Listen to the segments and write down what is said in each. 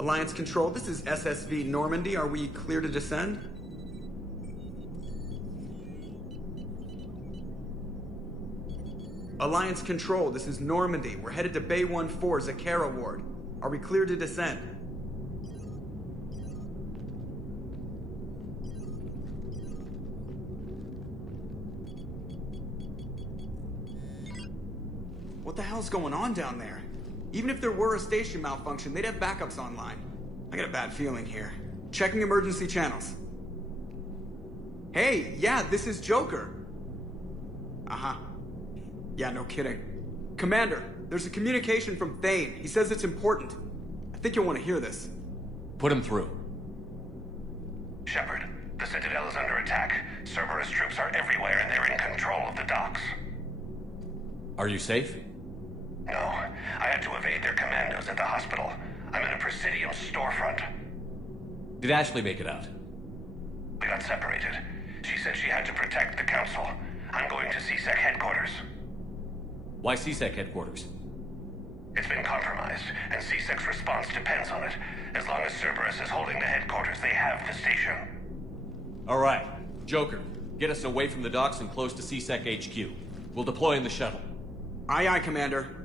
Alliance Control, this is SSV Normandy. Are we clear to descend? Alliance Control, this is Normandy. We're headed to Bay 1-4, Zakara Ward. Are we clear to descend? What the hell's going on down there? Even if there were a station malfunction, they'd have backups online. I got a bad feeling here. Checking emergency channels. Hey, yeah, this is Joker. Uh-huh. Yeah, no kidding. Commander, there's a communication from Thane. He says it's important. I think you'll want to hear this. Put him through. Shepard, the Citadel is under attack. Cerberus troops are everywhere and they're in control of the docks. Are you safe? No, I had to evade their commandos at the hospital. I'm in a Presidium storefront. Did Ashley make it out? We got separated. She said she had to protect the Council. I'm going to CSEC headquarters. Why CSEC headquarters? It's been compromised, and CSEC's response depends on it. As long as Cerberus is holding the headquarters, they have the station. All right. Joker, get us away from the docks and close to CSEC HQ. We'll deploy in the shuttle. Aye, aye, Commander.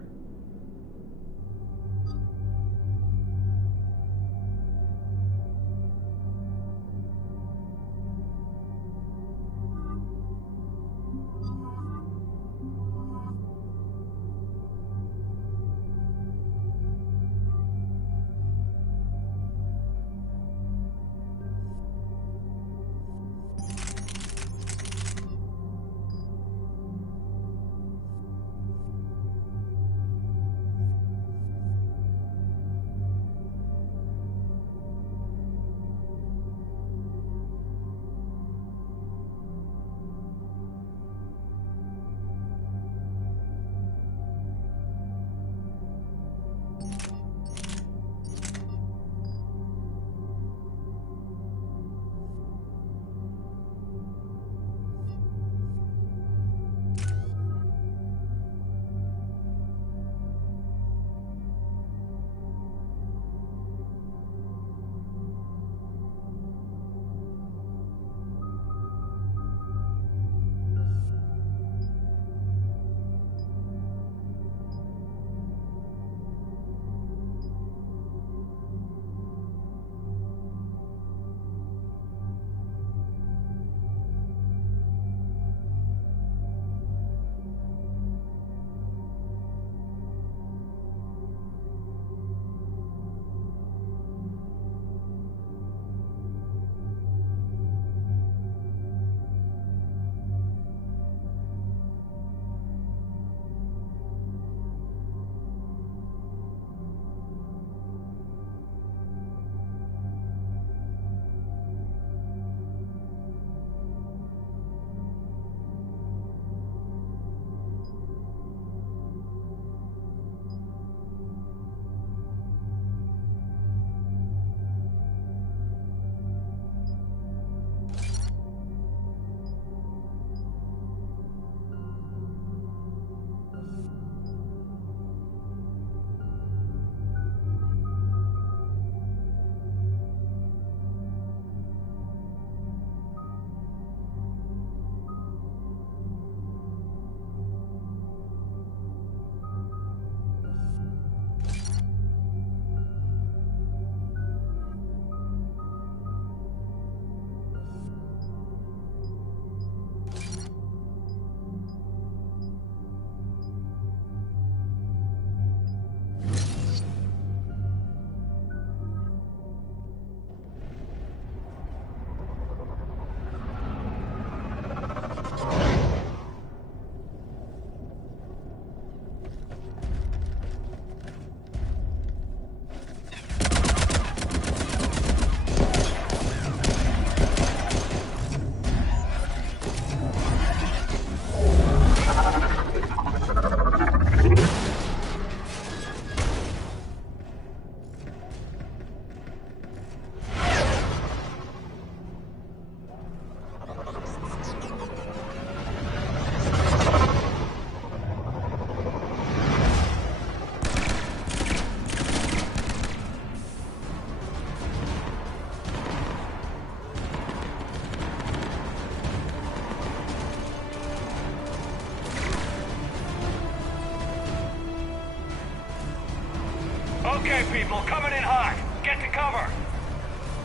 Okay, people, coming in hot. Get to cover.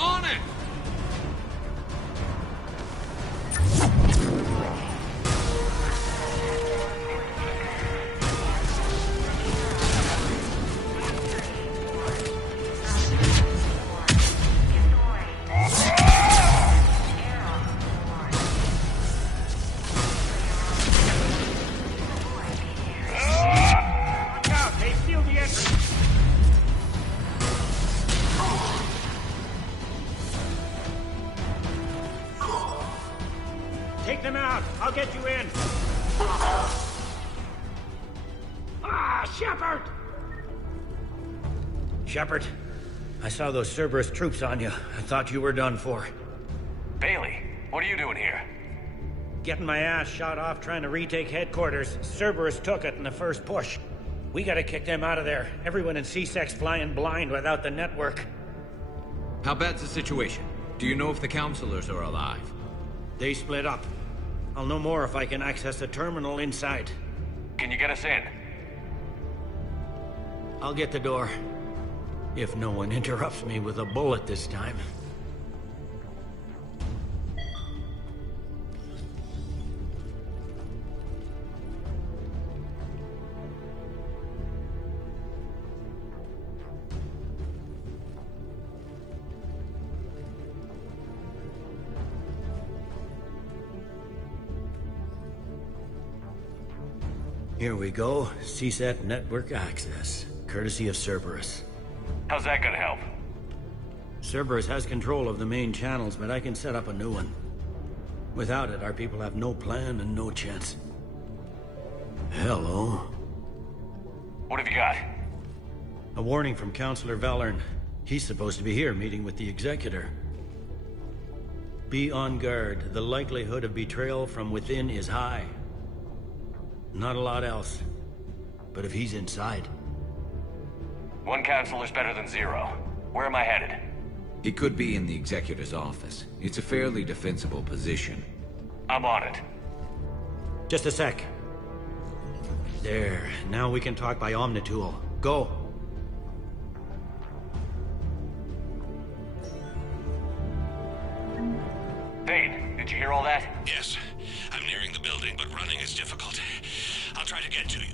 On it! Take them out! I'll get you in! Shepard! Shepard, I saw those Cerberus troops on you. I thought you were done for. Bailey, what are you doing here? Getting my ass shot off trying to retake headquarters. Cerberus took it in the first push. We gotta kick them out of there. Everyone in C-Sec's flying blind without the network. How bad's the situation? Do you know if the counselors are alive? They split up. I'll know more if I can access the terminal inside. Can you get us in? I'll get the door. If no one interrupts me with a bullet this time. Here we go. CSAT network access, courtesy of Cerberus. How's that gonna help? Cerberus has control of the main channels, but I can set up a new one. Without it, our people have no plan and no chance. Hello. What have you got? A warning from Counselor Valern. He's supposed to be here meeting with the Executor. Be on guard. The likelihood of betrayal from within is high. Not a lot else. But if he's inside... One counselor's better than zero. Where am I headed? He could be in the Executor's office. It's a fairly defensible position. I'm on it. Just a sec. There. Now we can talk by Omnitool. Go. Thane, did you hear all that? Yes. I'm nearing the building, but running is difficult. I'll try to get to you.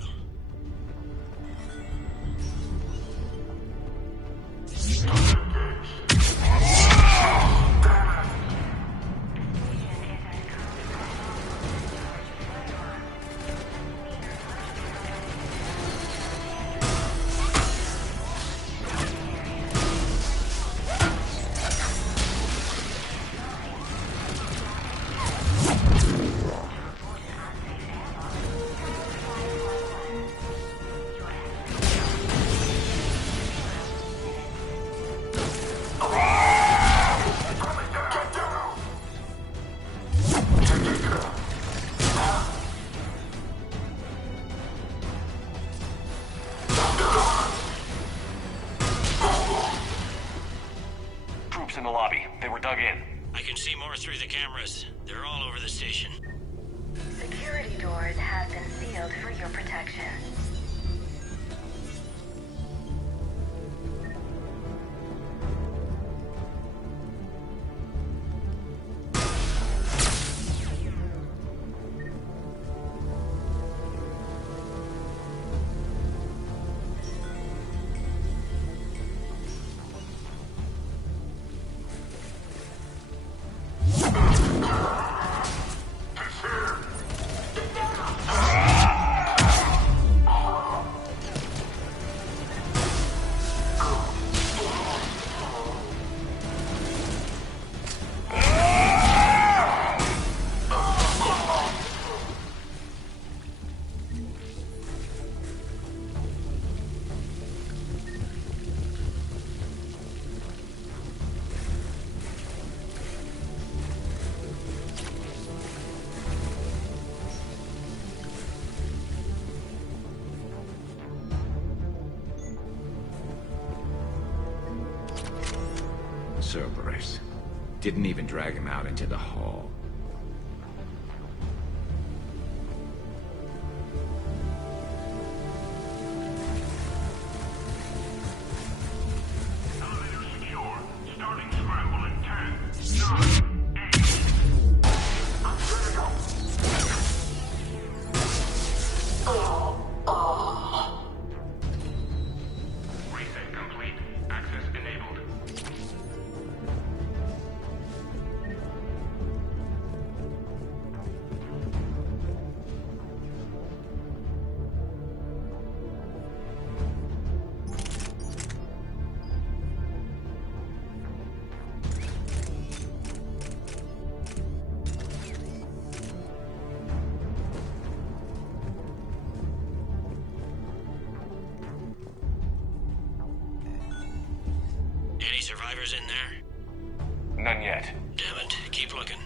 In the lobby. They were dug in. I can see more through the cameras. They're all over the station. Security doors have been sealed for your protection. Cerberus. Didn't even drag him out into the hall. counselors in there? None yet. Damn it. Keep looking.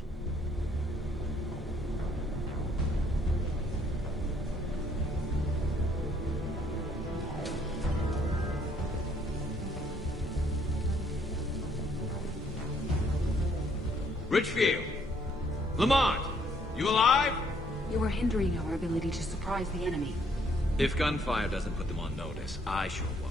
Richfield! Lamont! You alive? You are hindering our ability to surprise the enemy. If gunfire doesn't put them on notice, I sure won't.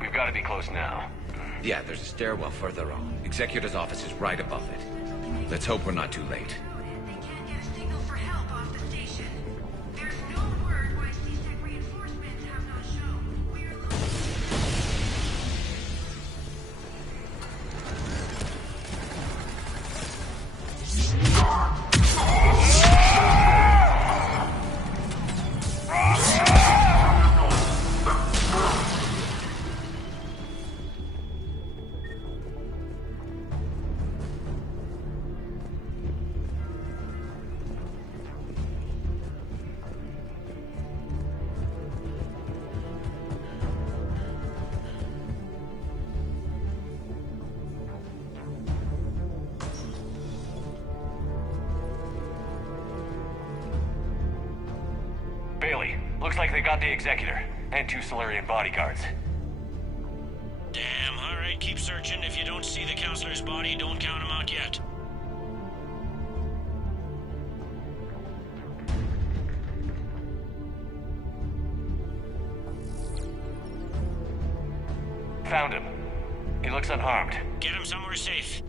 We've got to be close now. Yeah, there's a stairwell further on. Executor's office is right above it. Let's hope we're not too late. They can't get a signal for help off the station. There's no word why C-Sec reinforcements have not shown. We're Bailey, looks like they got the Executor and 2 Solarian bodyguards. Damn, alright, keep searching. If you don't see the counselor's body, don't count him out yet. Found him. He looks unharmed. Get him somewhere safe.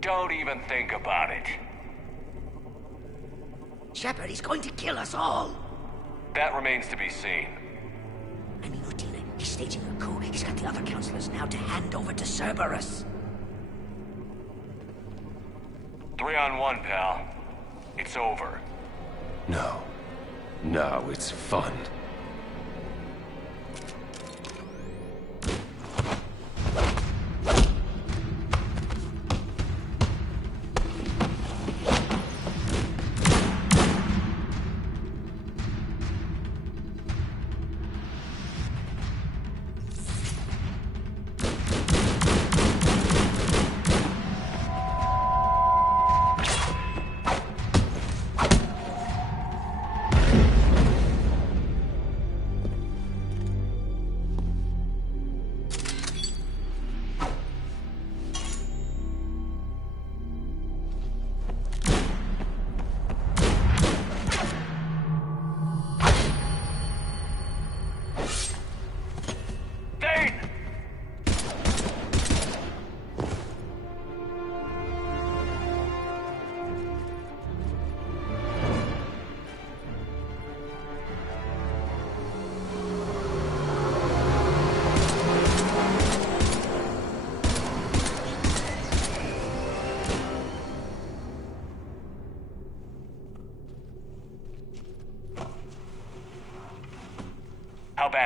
Don't even think about it. Shepard, he's going to kill us all. That remains to be seen. I mean, Utina, he's staging a coup. He's got the other counselors now to hand over to Cerberus. 3-on-1, pal. It's over. No. No, it's fun.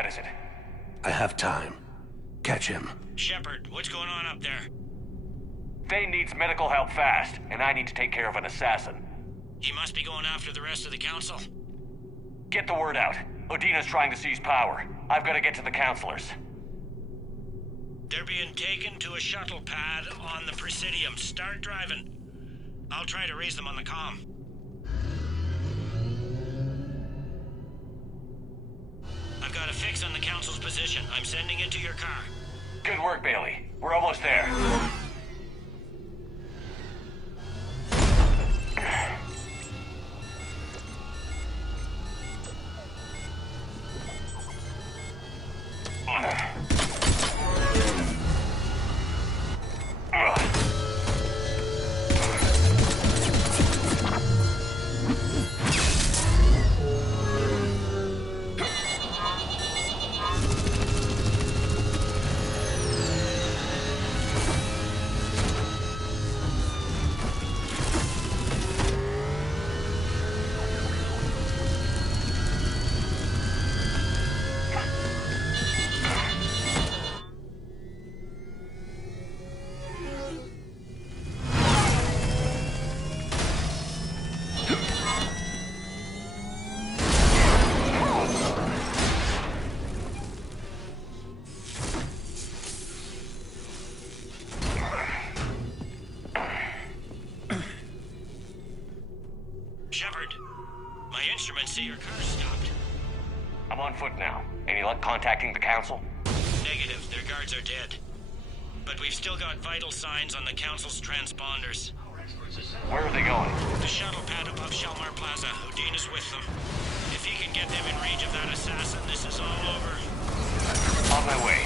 bad is it? I have time. Catch him. Shepard, what's going on up there? Thane needs medical help fast, and I need to take care of an assassin. He must be going after the rest of the council. Get the word out. Odina's trying to seize power. I've got to get to the councilors. They're being taken to a shuttle pad on the Presidium. Start driving. I'll try to raise them on the comm. I've got a fix on the council's position. I'm sending it to your car. Good work, Bailey. We're almost there. Shepard, my instruments say your car's stopped. I'm on foot now. Any luck contacting the council? Negative. Their guards are dead. But we've still got vital signs on the council's transponders. Where are they going? The shuttle pad above Shalmar Plaza. Udina's with them. If he can get them in range of that assassin, this is all over. On my way.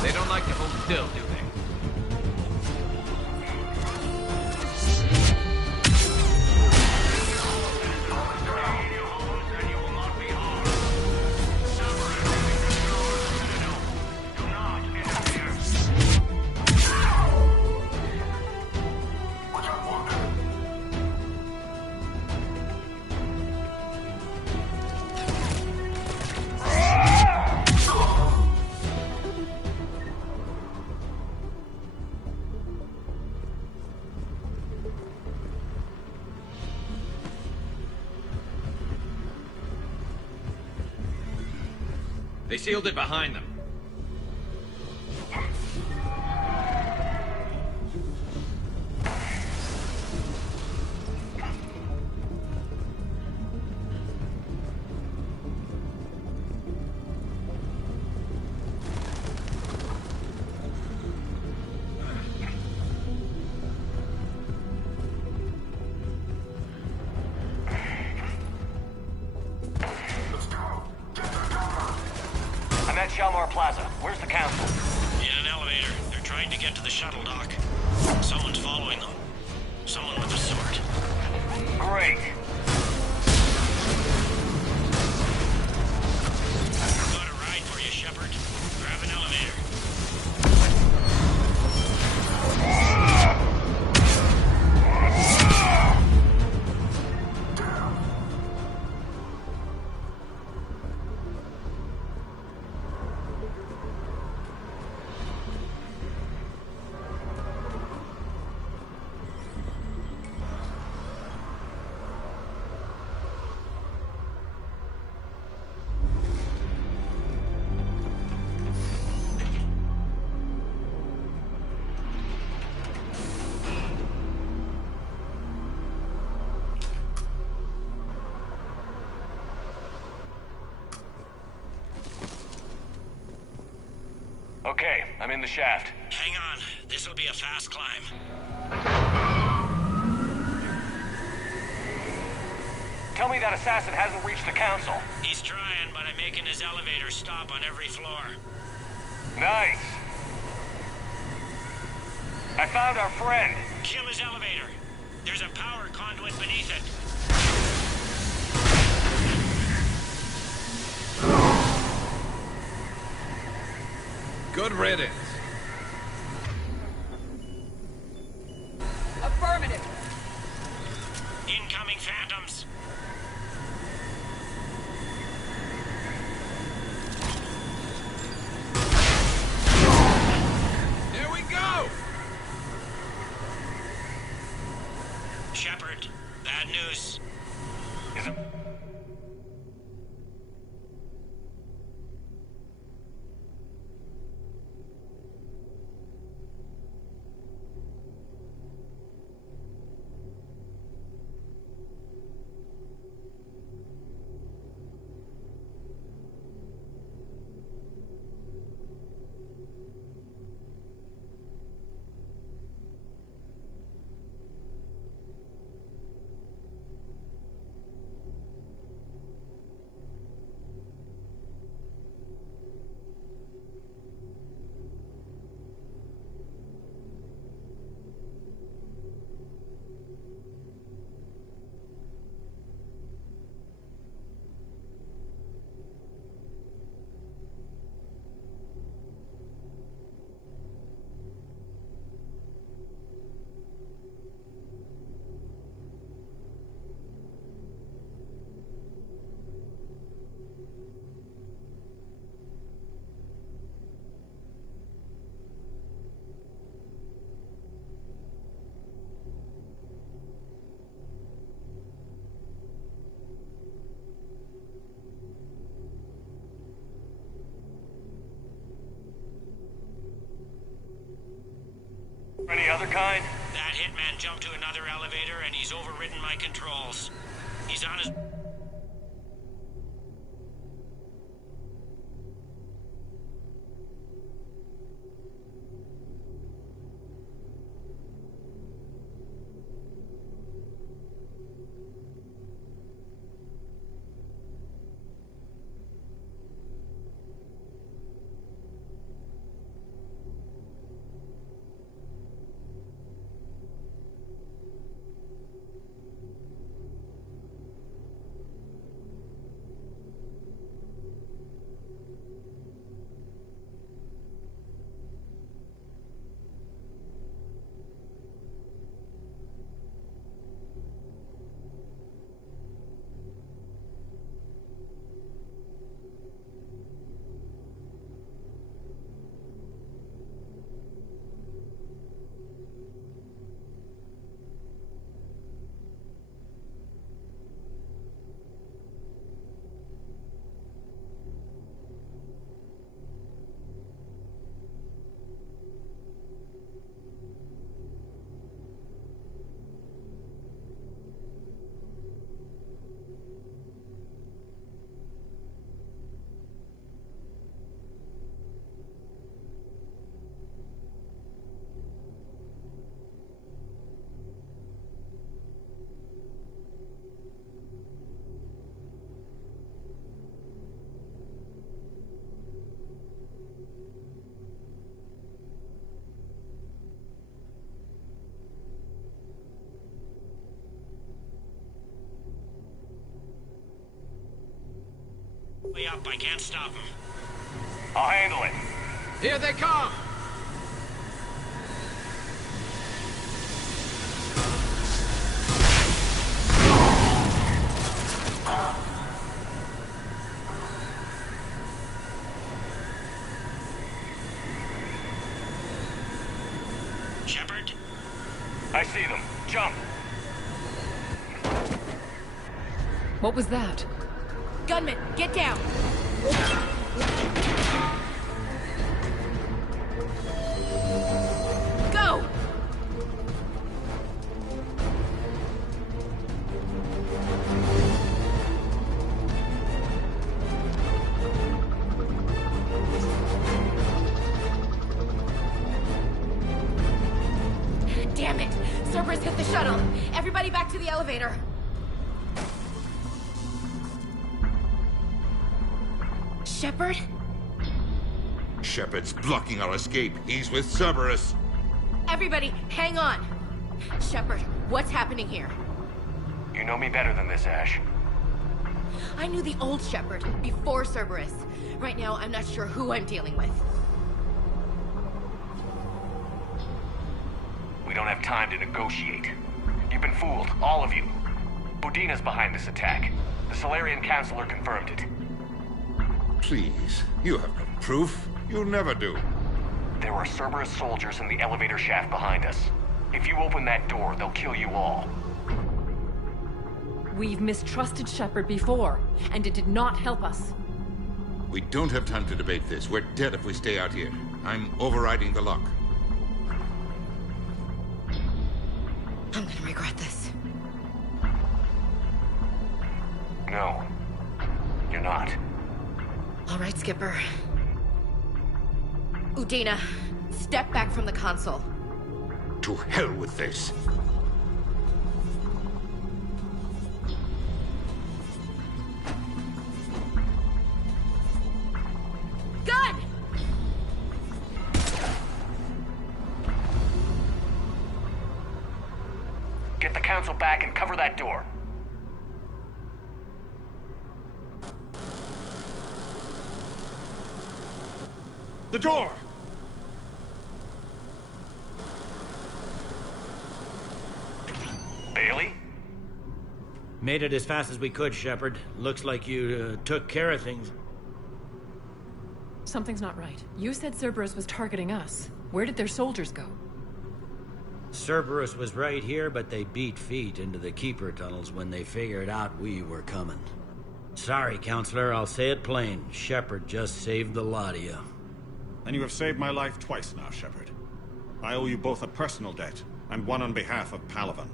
They don't like to hold still, do they? They sealed it behind them. At Shalmar Plaza. Where's the council? In an elevator. They're trying to get to the shuttle dock. Someone's following them. Someone with a sword. Great. Got a ride for you, Shepard. Grab an elevator. Okay, I'm in the shaft. Hang on. This'll be a fast climb. Tell me that assassin hasn't reached the council. He's trying, but I'm making his elevator stop on every floor. Nice. I found our friend. Kill his elevator. There's a power conduit beneath it. Good riddance. Affirmative. Incoming Phantoms. There we go! Shepard, bad news. Is it? Any other kind? That hitman jumped to another elevator and he's overridden my controls. He's on his... Way up, I can't stop him. I'll handle it. Here they come! Shepard? I see them. Jump. What was that? Gunman, get down! Go! Damn it! Cerberus hit the shuttle. Everybody back to the elevator. Shepard? Shepard's blocking our escape. He's with Cerberus. Everybody, hang on. Shepard, what's happening here? You know me better than this, Ash. I knew the old Shepard before Cerberus. Right now, I'm not sure who I'm dealing with. don't have time to negotiate. You've been fooled, all of you. Udina's behind this attack. The Solarian Councilor confirmed it. Please, you have no proof. You never do. There are Cerberus soldiers in the elevator shaft behind us. If you open that door, they'll kill you all. We've mistrusted Shepard before, and it did not help us. We don't have time to debate this. We're dead if we stay out here. I'm overriding the lock. I'm gonna regret this. No, you're not. All right, Skipper. Udina, step back from the console. To hell with this. Gun! Get the council back and cover that door. The door! Bailey? Made it as fast as we could, Shepard. Looks like you took care of things. Something's not right. You said Cerberus was targeting us. Where did their soldiers go? Cerberus was right here, but they beat feet into the Keeper tunnels when they figured out we were coming. Sorry, Counselor, I'll say it plain. Shepard just saved the lot of you. And you have saved my life twice now, Shepard. I owe you both a personal debt, and one on behalf of Palaven.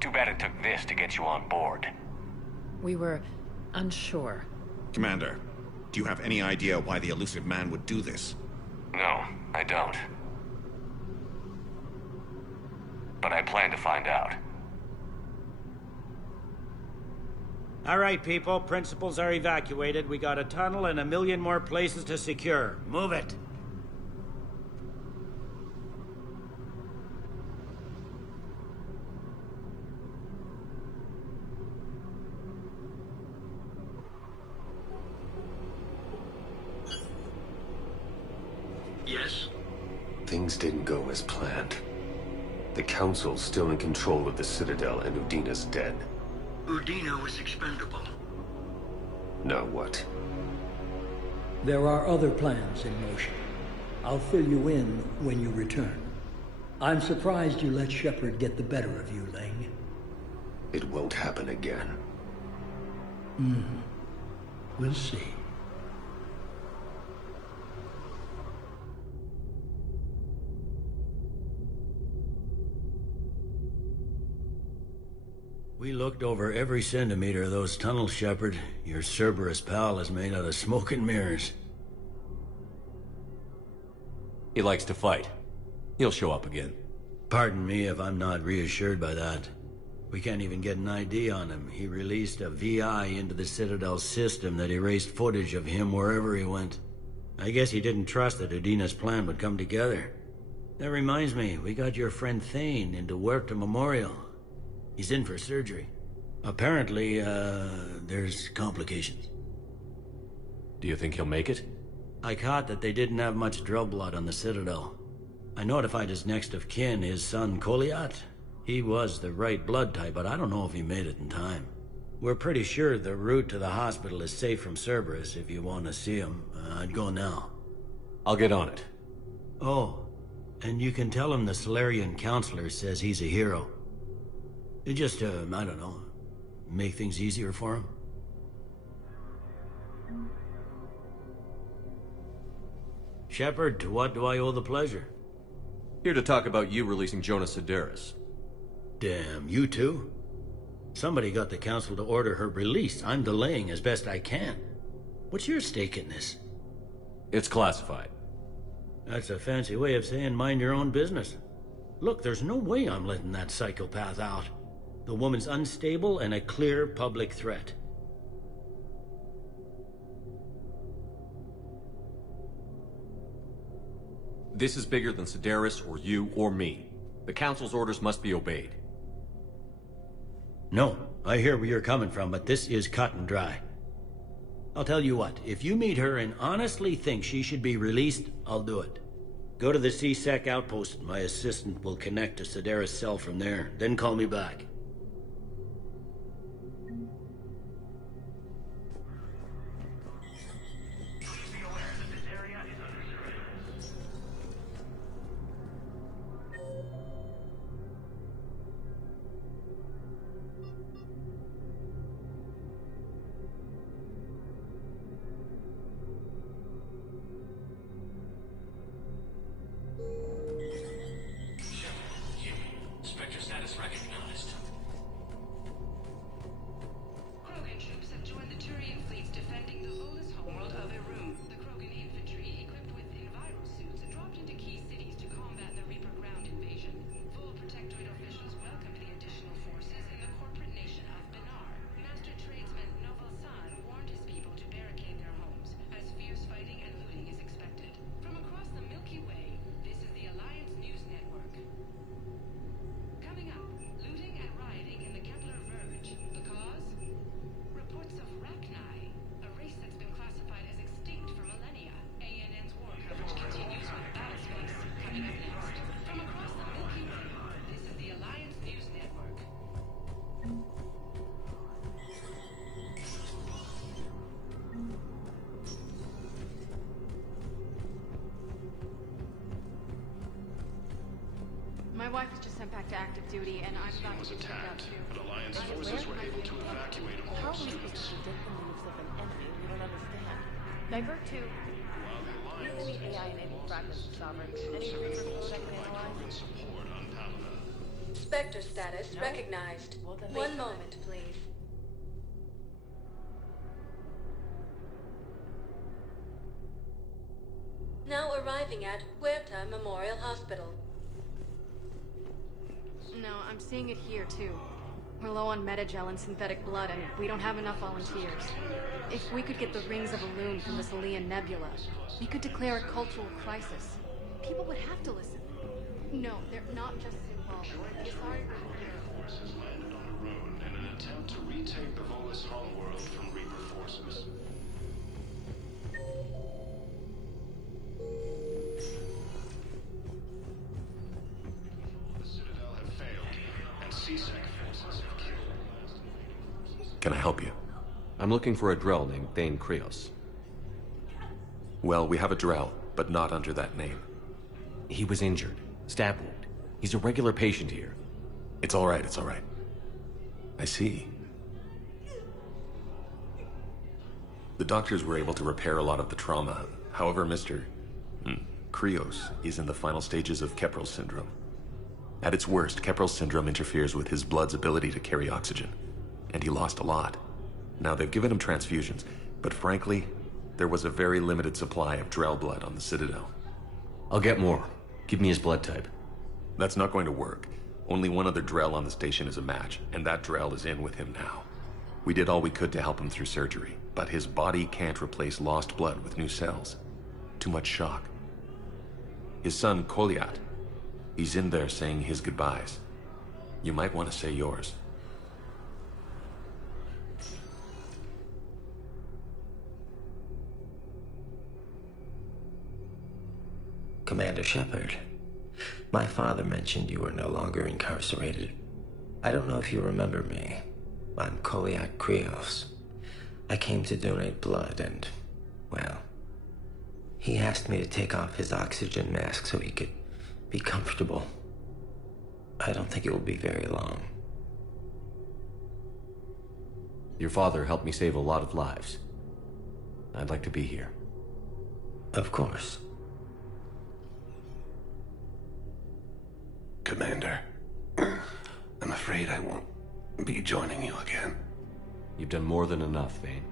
Too bad it took this to get you on board. We were unsure. Commander, do you have any idea why the elusive man would do this? No, I don't. But I plan to find out. All right, people. Principals are evacuated. We got a tunnel and 1 million more places to secure. Move it. Yes? Things didn't go as planned. The Council's still in control of the Citadel and Udina's dead. Udina was expendable. Now what? There are other plans in motion. I'll fill you in when you return. I'm surprised you let Shepard get the better of you, Ling. It won't happen again. We'll see. We looked over every centimeter of those tunnels, Shepard. Your Cerberus pal is made out of smoke and mirrors. He likes to fight. He'll show up again. Pardon me if I'm not reassured by that. We can't even get an ID on him. He released a VI into the Citadel system that erased footage of him wherever he went. I guess he didn't trust that Udina's plan would come together. That reminds me, we got your friend Thane into Huerta Memorial. He's in for surgery. Apparently, there's complications. Do you think he'll make it? I caught that they didn't have much drill blood on the Citadel. I notified his next of kin, his son Koliat. He was the right blood type, but I don't know if he made it in time. We're pretty sure the route to the hospital is safe from Cerberus. If you want to see him, I'd go now. I'll get on it. Oh, and you can tell him the Solarian Councilor says he's a hero. It just, I don't know, make things easier for him. Shepard, to what do I owe the pleasure? Here to talk about you releasing Jonas Sederis. Damn, you too? Somebody got the Council to order her release. I'm delaying as best I can. What's your stake in this? It's classified. That's a fancy way of saying mind your own business. Look, there's no way I'm letting that psychopath out. The woman's unstable and a clear public threat. This is bigger than Sederis or you or me. The Council's orders must be obeyed. No, I hear where you're coming from, but this is cut and dry. I'll tell you what, if you meet her and honestly think she should be released, I'll do it. Go to the C-Sec outpost and my assistant will connect to Sidera's cell from there, then call me back. Spectre status recognized. Krogan troops have joined the Turian fleets defending the Volus homeworld of Erum. The Krogan infantry, equipped with Enviro suits, dropped into key cities to combat the Reaper ground invasion. Full Protectorate officials welcomed the additional forces in the corporate nation of Benar. Master tradesman Noval San warned his people to barricade their homes, as fierce fighting and looting is expected. From across the Milky Way, this is the Alliance News Network. Coming up, looting and rioting in the Kepler Verge. The cause? Reports of Rachni, a race that's been classified as extinct for millennia. ANN's war coverage continues with Battlespace coming up next. From across the Milky Way, this is the Alliance News Network. My wife was just sent back to active duty, and I'm about to be attacked, but Alliance forces were able to evacuate all How are we students. supposed to predict the moves of an enemy we don't understand? Divert to... Any AI-enabled fragments of Sovereign. Any Reaper code I can analyze? Support on Palana. Spectre status No. recognized. Well, then One they- moment, please. Now arriving at Huerta Memorial Hospital. No, I'm seeing it here, too. We're low on metagel and synthetic blood, and we don't have enough volunteers. If we could get the rings of Elune from the Salian Nebula, we could declare a cultural crisis. People would have to listen. No, they're not just symbolic. Sorry, Forces landed on Arun in an attempt to retake the Volus homeworld from Reaper forces. The Citadel have failed, and C-Sec forces have killed. Can I help you? I'm looking for a Drell named Thane Krios. Well, we have a Drell, but not under that name. He was injured. Stab wound. He's a regular patient here. It's all right, it's all right. I see. The doctors were able to repair a lot of the trauma. However, Mr. Krios is in the final stages of Keprel's syndrome. At its worst, Keprel's syndrome interferes with his blood's ability to carry oxygen, and he lost a lot. Now, they've given him transfusions, but frankly, there was a very limited supply of Drell blood on the Citadel. I'll get more. Give me his blood type. That's not going to work. Only one other Drell on the station is a match, and that Drell is in with him now. We did all we could to help him through surgery, but his body can't replace lost blood with new cells. Too much shock. His son, Koliat, he's in there saying his goodbyes. You might want to say yours. Commander Shepard, my father mentioned you were no longer incarcerated. I don't know if you remember me. I'm Koliak Krios. I came to donate blood and, well, he asked me to take off his oxygen mask so he could be comfortable. I don't think it will be very long. Your father helped me save a lot of lives. I'd like to be here. Of course. Commander, I'm afraid I won't be joining you again. You've done more than enough, Thane.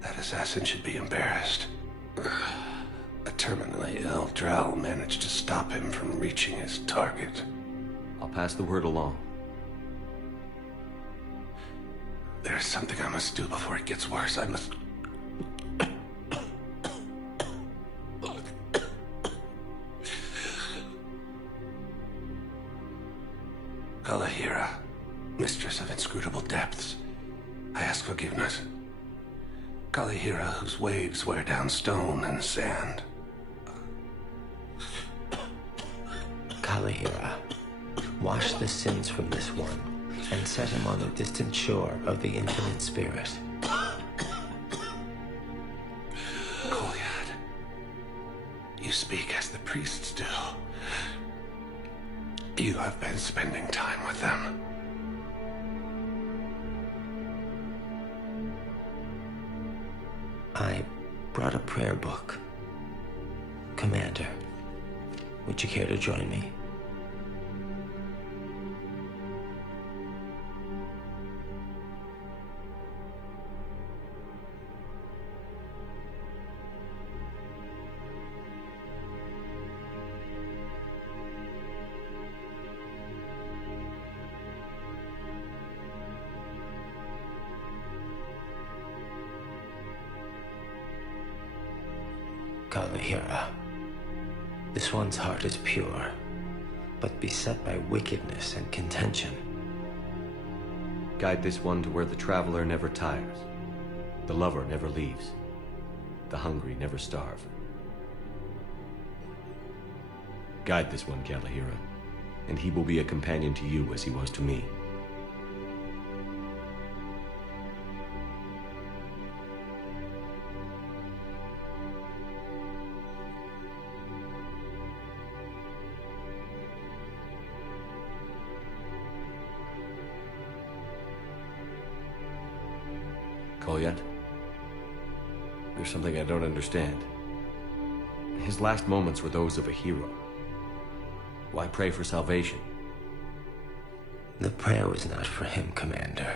That assassin should be embarrassed. A terminally ill Drell managed to stop him from reaching his target. I'll pass the word along. There's something I must do before it gets worse. I must... Kalahira, mistress of inscrutable depths, I ask forgiveness. Kalahira, whose waves wear down stone and sand. Kalahira, wash the sins from this one, and set him on the distant shore of the infinite spirit. Kolyat, you speak as the priests do. You have been spending time with them. I brought a prayer book. Commander, would you care to join me? Kalahira, this one's heart is pure, but beset by wickedness and contention. Guide this one to where the traveler never tires, the lover never leaves, the hungry never starve. Guide this one, Kalahira, and he will be a companion to you as he was to me. Kolyat, there's something I don't understand. His last moments were those of a hero. Why pray for salvation? The prayer was not for him, Commander.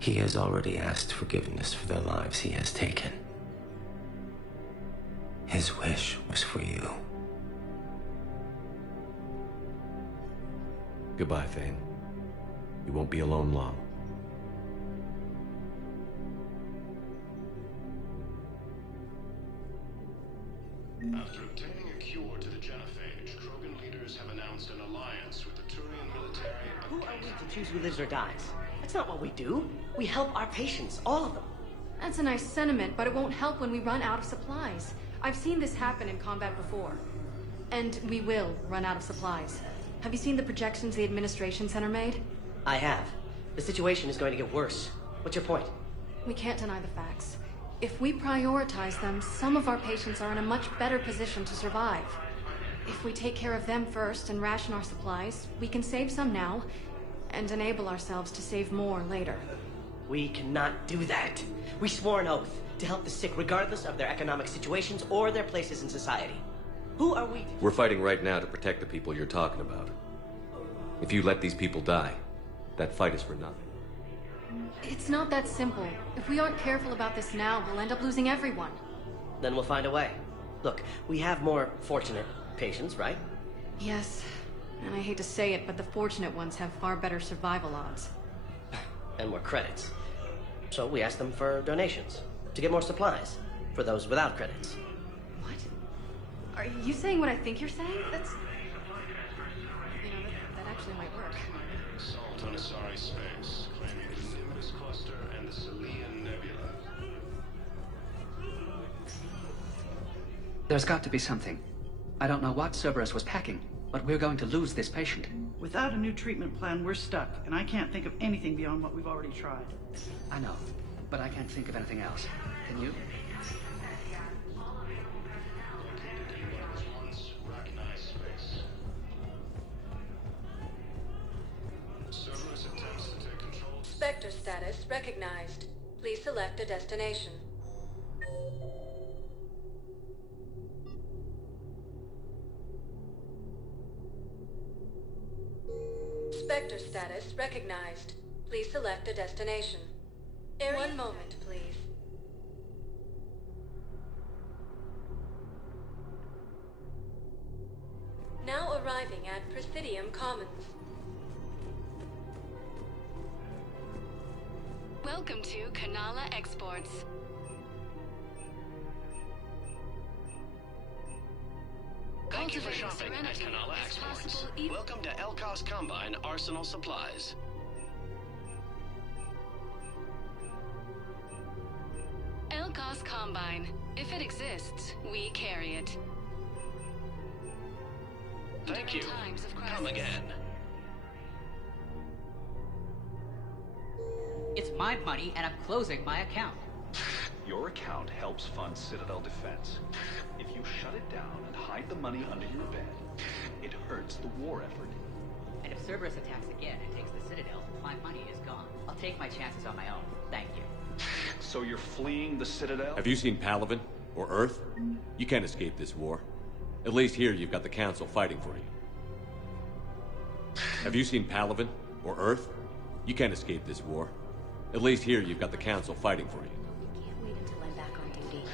He has already asked forgiveness for the lives he has taken. His wish was for you. Goodbye, Thane. You won't be alone long. After obtaining a cure to the genophage, Krogan leaders have announced an alliance with the Turian military. Who are we to choose who lives or dies? That's not what we do. We help our patients, all of them. That's a nice sentiment, but it won't help when we run out of supplies. I've seen this happen in combat before. And we will run out of supplies. Have you seen the projections the Administration Center made? I have. The situation is going to get worse. What's your point? We can't deny the facts. If we prioritize them, some of our patients are in a much better position to survive. If we take care of them first and ration our supplies, we can save some now, and enable ourselves to save more later. We cannot do that. We swore an oath to help the sick regardless of their economic situations or their places in society. Who are we? We're fighting right now to protect the people you're talking about. If you let these people die, that fight is for nothing. It's not that simple. If we aren't careful about this now, we'll end up losing everyone. Then we'll find a way. Look, we have more fortunate patients, right? Yes. And I hate to say it, but the fortunate ones have far better survival odds. And more credits. So we ask them for donations, to get more supplies, for those without credits. What? Are you saying what I think you're saying? That's... that actually might work. Assault on Asari space, claiming the Nimbus cluster and the Selian Nebula. There's got to be something. I don't know what Cerberus was packing, but we're going to lose this patient. Without a new treatment plan, we're stuck, and I can't think of anything beyond what we've already tried. I know, but I can't think of anything else. Can you? Spectre status recognized. Please select a destination. Spectre status recognized. Please select a destination. One moment, please. Now arriving at Presidium Commons. Welcome to Kanala Exports. Thank you for shopping at Kanala Exports. Welcome to Elkos Combine Arsenal Supplies. Elkos Combine. If it exists, we carry it. Thank you. Come again. It's my money, and I'm closing my account. Your account helps fund Citadel defense. If you shut it down and hide the money under your bed, it hurts the war effort. And if Cerberus attacks again and takes the Citadel, my money is gone. I'll take my chances on my own. Thank you. So you're fleeing the Citadel? Have you seen Palaven? Or Earth? You can't escape this war. At least here you've got the Council fighting for you. Have you seen Palaven? Or Earth? You can't escape this war. At least here you've got the Council fighting for you. We can't wait until I'm back on duty.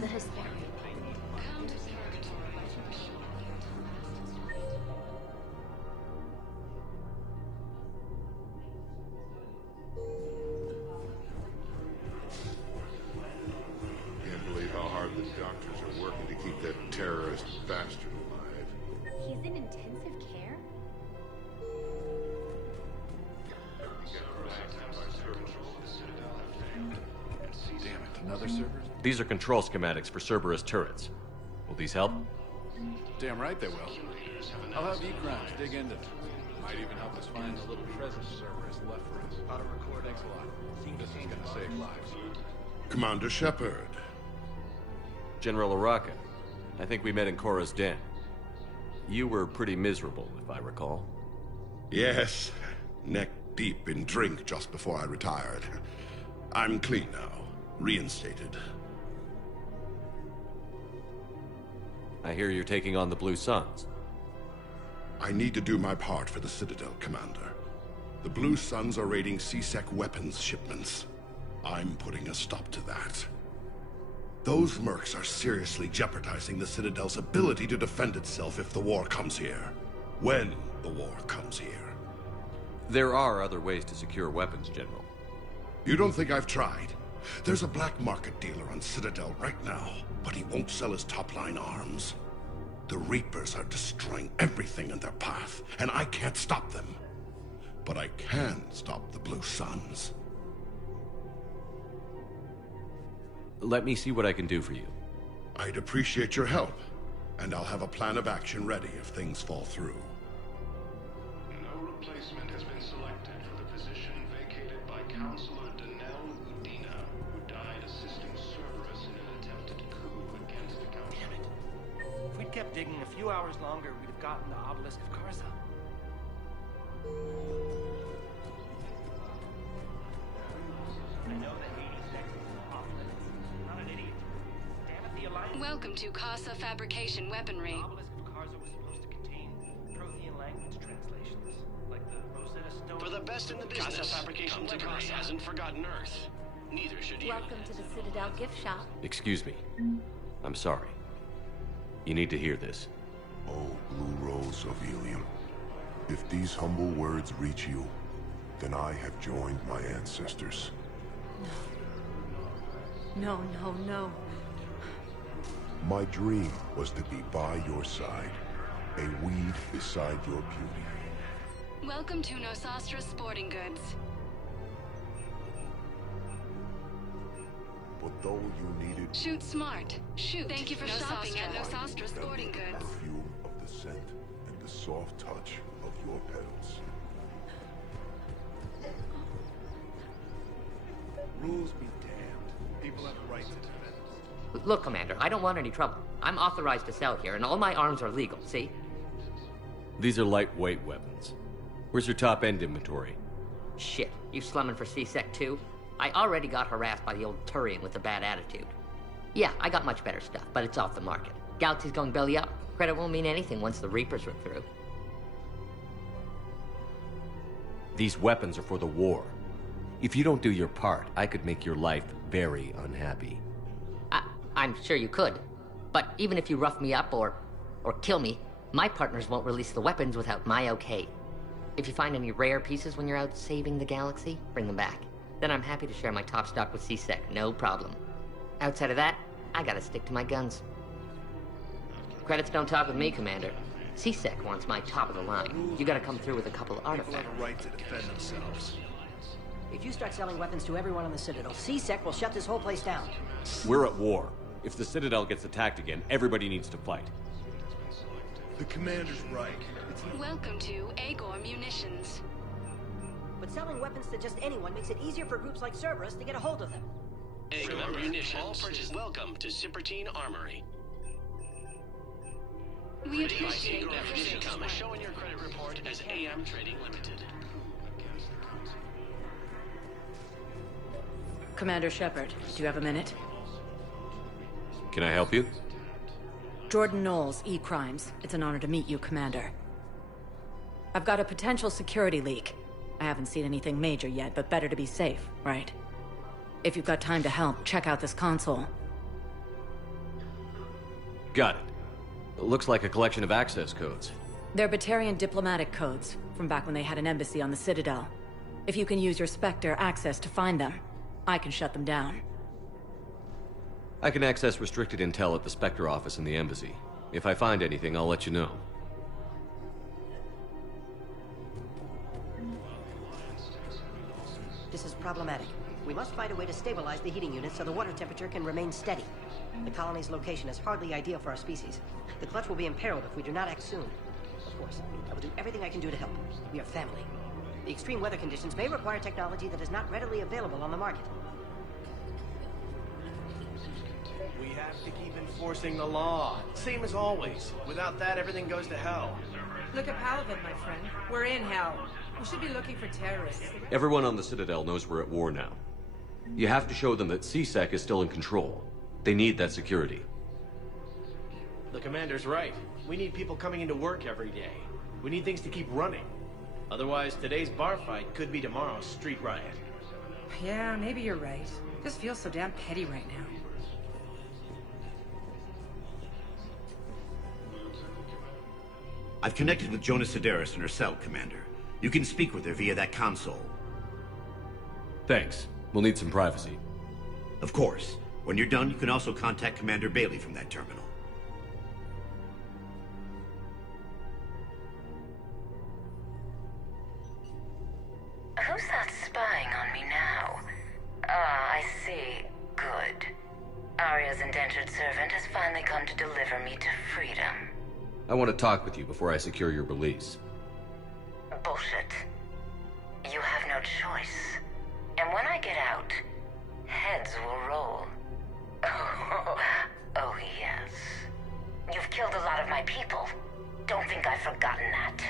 The Hesperian. Can't believe how hard the doctors are working to keep that terrorist bastard alive. He's in intensive care? Damn it, another server? These are control schematics for Cerberus turrets. Will these help? Damn right they will. I'll have E-Crimes dig into them. Might even help us find the little treasure Cerberus left for us. Auto record. Thanks a lot. This is gonna save lives. Commander Shepard. General Araka. I think we met in Korra's den. You were pretty miserable, if I recall. Yes. Neck deep in drink just before I retired. I'm clean now. Reinstated. I hear you're taking on the Blue Suns. I need to do my part for the Citadel, Commander. The Blue Suns are raiding C-Sec weapons shipments. I'm putting a stop to that. Those mercs are seriously jeopardizing the Citadel's ability to defend itself if the war comes here. When the war comes here. There are other ways to secure weapons, General. You don't think I've tried? There's a black market dealer on Citadel right now, but he won't sell his top-line arms. The Reapers are destroying everything in their path, and I can't stop them. But I can stop the Blue Suns. Let me see what I can do for you. I'd appreciate your help, and I'll have a plan of action ready if things fall through. No replacement has been selected for the position vacated by Counselor Danelle Udina, who died assisting Cerberus in an attempted coup against the Council. Damn it. If we'd kept digging a few hours longer, we'd have gotten the obelisk of Karza. I know that 86 is off limits. I'm not an idiot. Damn it, the Alliance... Welcome to Casa Fabrication Weaponry. The obelisk of Karza was supposed to contain Prothean language translations, like the Rosetta Stone... For the best in the business, come to Karza hasn't forgotten Earth. Neither should you. Welcome to the Citadel gift shop. Excuse me. I'm sorry. You need to hear this. Oh, Blue Rose of Ilium. If these humble words reach you, then I have joined my ancestors. No, no, no. My dream was to be by your side, a weed beside your beauty. Welcome to Nosastra Sporting Goods. But though you needed... Shoot smart. Shoot. Thank you for shopping at Nosastra the Sporting Goods. perfume of the scent and the soft touch of your petals. Rules be damned. People have a right to defend. Look, Commander, I don't want any trouble. I'm authorized to sell here, and all my arms are legal, see? These are lightweight weapons. Where's your top-end inventory? Shit, you slumming for C-Sec too? I already got harassed by the old Turian with a bad attitude. Yeah, I got much better stuff, but it's off the market. Galaxy's going belly up. Credit won't mean anything once the Reapers rip through. These weapons are for the war. If you don't do your part, I could make your life very unhappy. I'm sure you could. But even if you rough me up or kill me, my partners won't release the weapons without my okay. If you find any rare pieces when you're out saving the galaxy, bring them back. Then I'm happy to share my top stock with C-Sec, no problem. Outside of that, I gotta stick to my guns. After Credits don't talk with me, Commander. C-Sec wants my top of the line. You gotta come through with a couple of artifacts. People have a right to defend themselves. If you start selling weapons to everyone on the Citadel, C-Sec will shut this whole place down. We're at war. If the Citadel gets attacked again, everybody needs to fight. The commander's right. Welcome to Agor Munitions. But selling weapons to just anyone makes it easier for groups like Cerberus to get a hold of them. Agor Munitions. Welcome to Cipertine Armory. We appreciate your income. Showing your credit report as AM Trading Limited. Commander Shepard, do you have a minute? Can I help you? Jordan Knowles, E-Crimes. It's an honor to meet you, Commander. I've got a potential security leak. I haven't seen anything major yet, but better to be safe, right? If you've got time to help, check out this console. Got it. It looks like a collection of access codes. They're Batarian diplomatic codes, from back when they had an embassy on the Citadel. If you can use your Spectre access to find them, I can shut them down. I can access restricted intel at the Spectre office in the embassy. If I find anything, I'll let you know. This is problematic. We must find a way to stabilize the heating unit so the water temperature can remain steady. The colony's location is hardly ideal for our species. The clutch will be imperiled if we do not act soon. Of course, I will do everything I can do to help. We are family. The extreme weather conditions may require technology that is not readily available on the market. We have to keep enforcing the law. Same as always. Without that, everything goes to hell. Look at Palavin, my friend. We're in hell. We should be looking for terrorists. Everyone on the Citadel knows we're at war now. You have to show them that C-Sec is still in control. They need that security. The commander's right. We need people coming into work every day. We need things to keep running. Otherwise, today's bar fight could be tomorrow's street riot. Yeah, maybe you're right. This feels so damn petty right now. I've connected with Jonas Sedaris in her cell, Commander. You can speak with her via that console. Thanks. We'll need some privacy. Of course. When you're done, you can also contact Commander Bailey from that terminal. Who's that spying on me now? Ah, I see. Good. Arya's indentured servant has finally come to deliver me to freedom. I want to talk with you before I secure your release. Bullshit. You have no choice. And when I get out, heads will roll. Oh, yes. You've killed a lot of my people. Don't think I've forgotten that.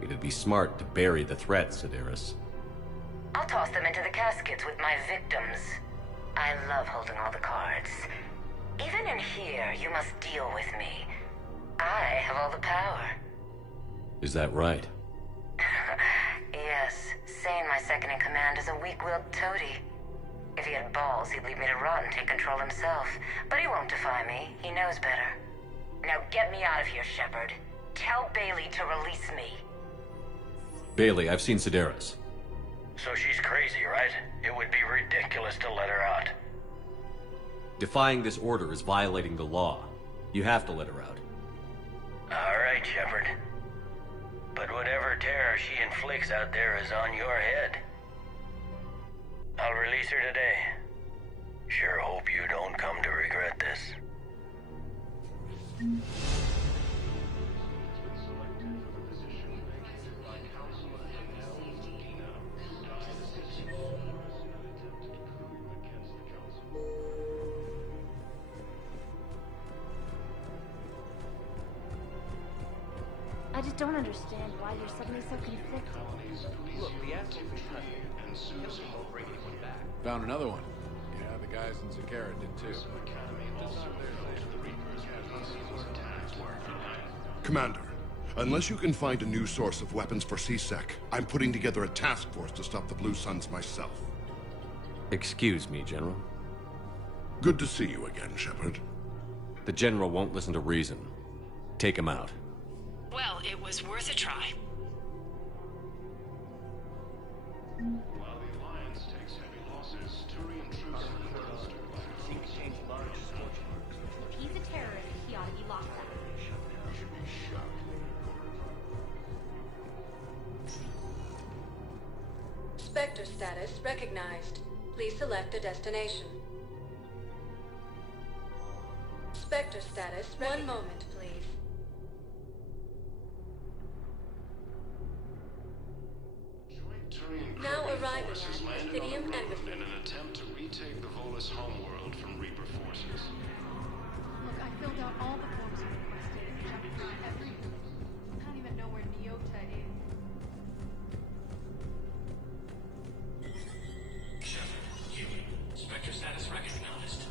It'd be smart to bury the threat, Sedaris. I'll toss them into the caskets with my victims. I love holding all the cards. Even in here, you must deal with me. I have all the power. Is that right? Yes, Sane, my second-in-command, is a weak-willed toady. If he had balls, he'd leave me to rot and take control himself. But he won't defy me. He knows better. Now get me out of here, Shepard. Tell Bailey to release me. Bailey, I've seen Sedaris. So she's crazy, right? It would be ridiculous to let her out. Defying this order is violating the law. You have to let her out. All right, Shepard. But whatever terror she inflicts out there is on your head. I'll release her today. Sure hope you don't come to regret this. I just don't understand why you're suddenly so conflicted. Look, the assholes are president, and Susan won't bring anyone back. Found another one. Yeah, the guys in Zakara did too. Commander, unless you can find a new source of weapons for C-Sec, I'm putting together a task force to stop the Blue Suns myself. Excuse me, General. Good to see you again, Shepard. The General won't listen to reason. Take him out. Well, it was worth a try. While the Alliance takes heavy losses, Turian troops If he's a terrorist, he ought to Spectre status recognized. Please select a destination. Spectre status. One moment, please. Now arriving Forces at landed on Amphibian the moon Embassy. in an attempt to retake the Volus homeworld from Reaper forces. Look, I filled out all the forms you requested and checked through everything. I don't even know where Neota is. Spectre status recognized.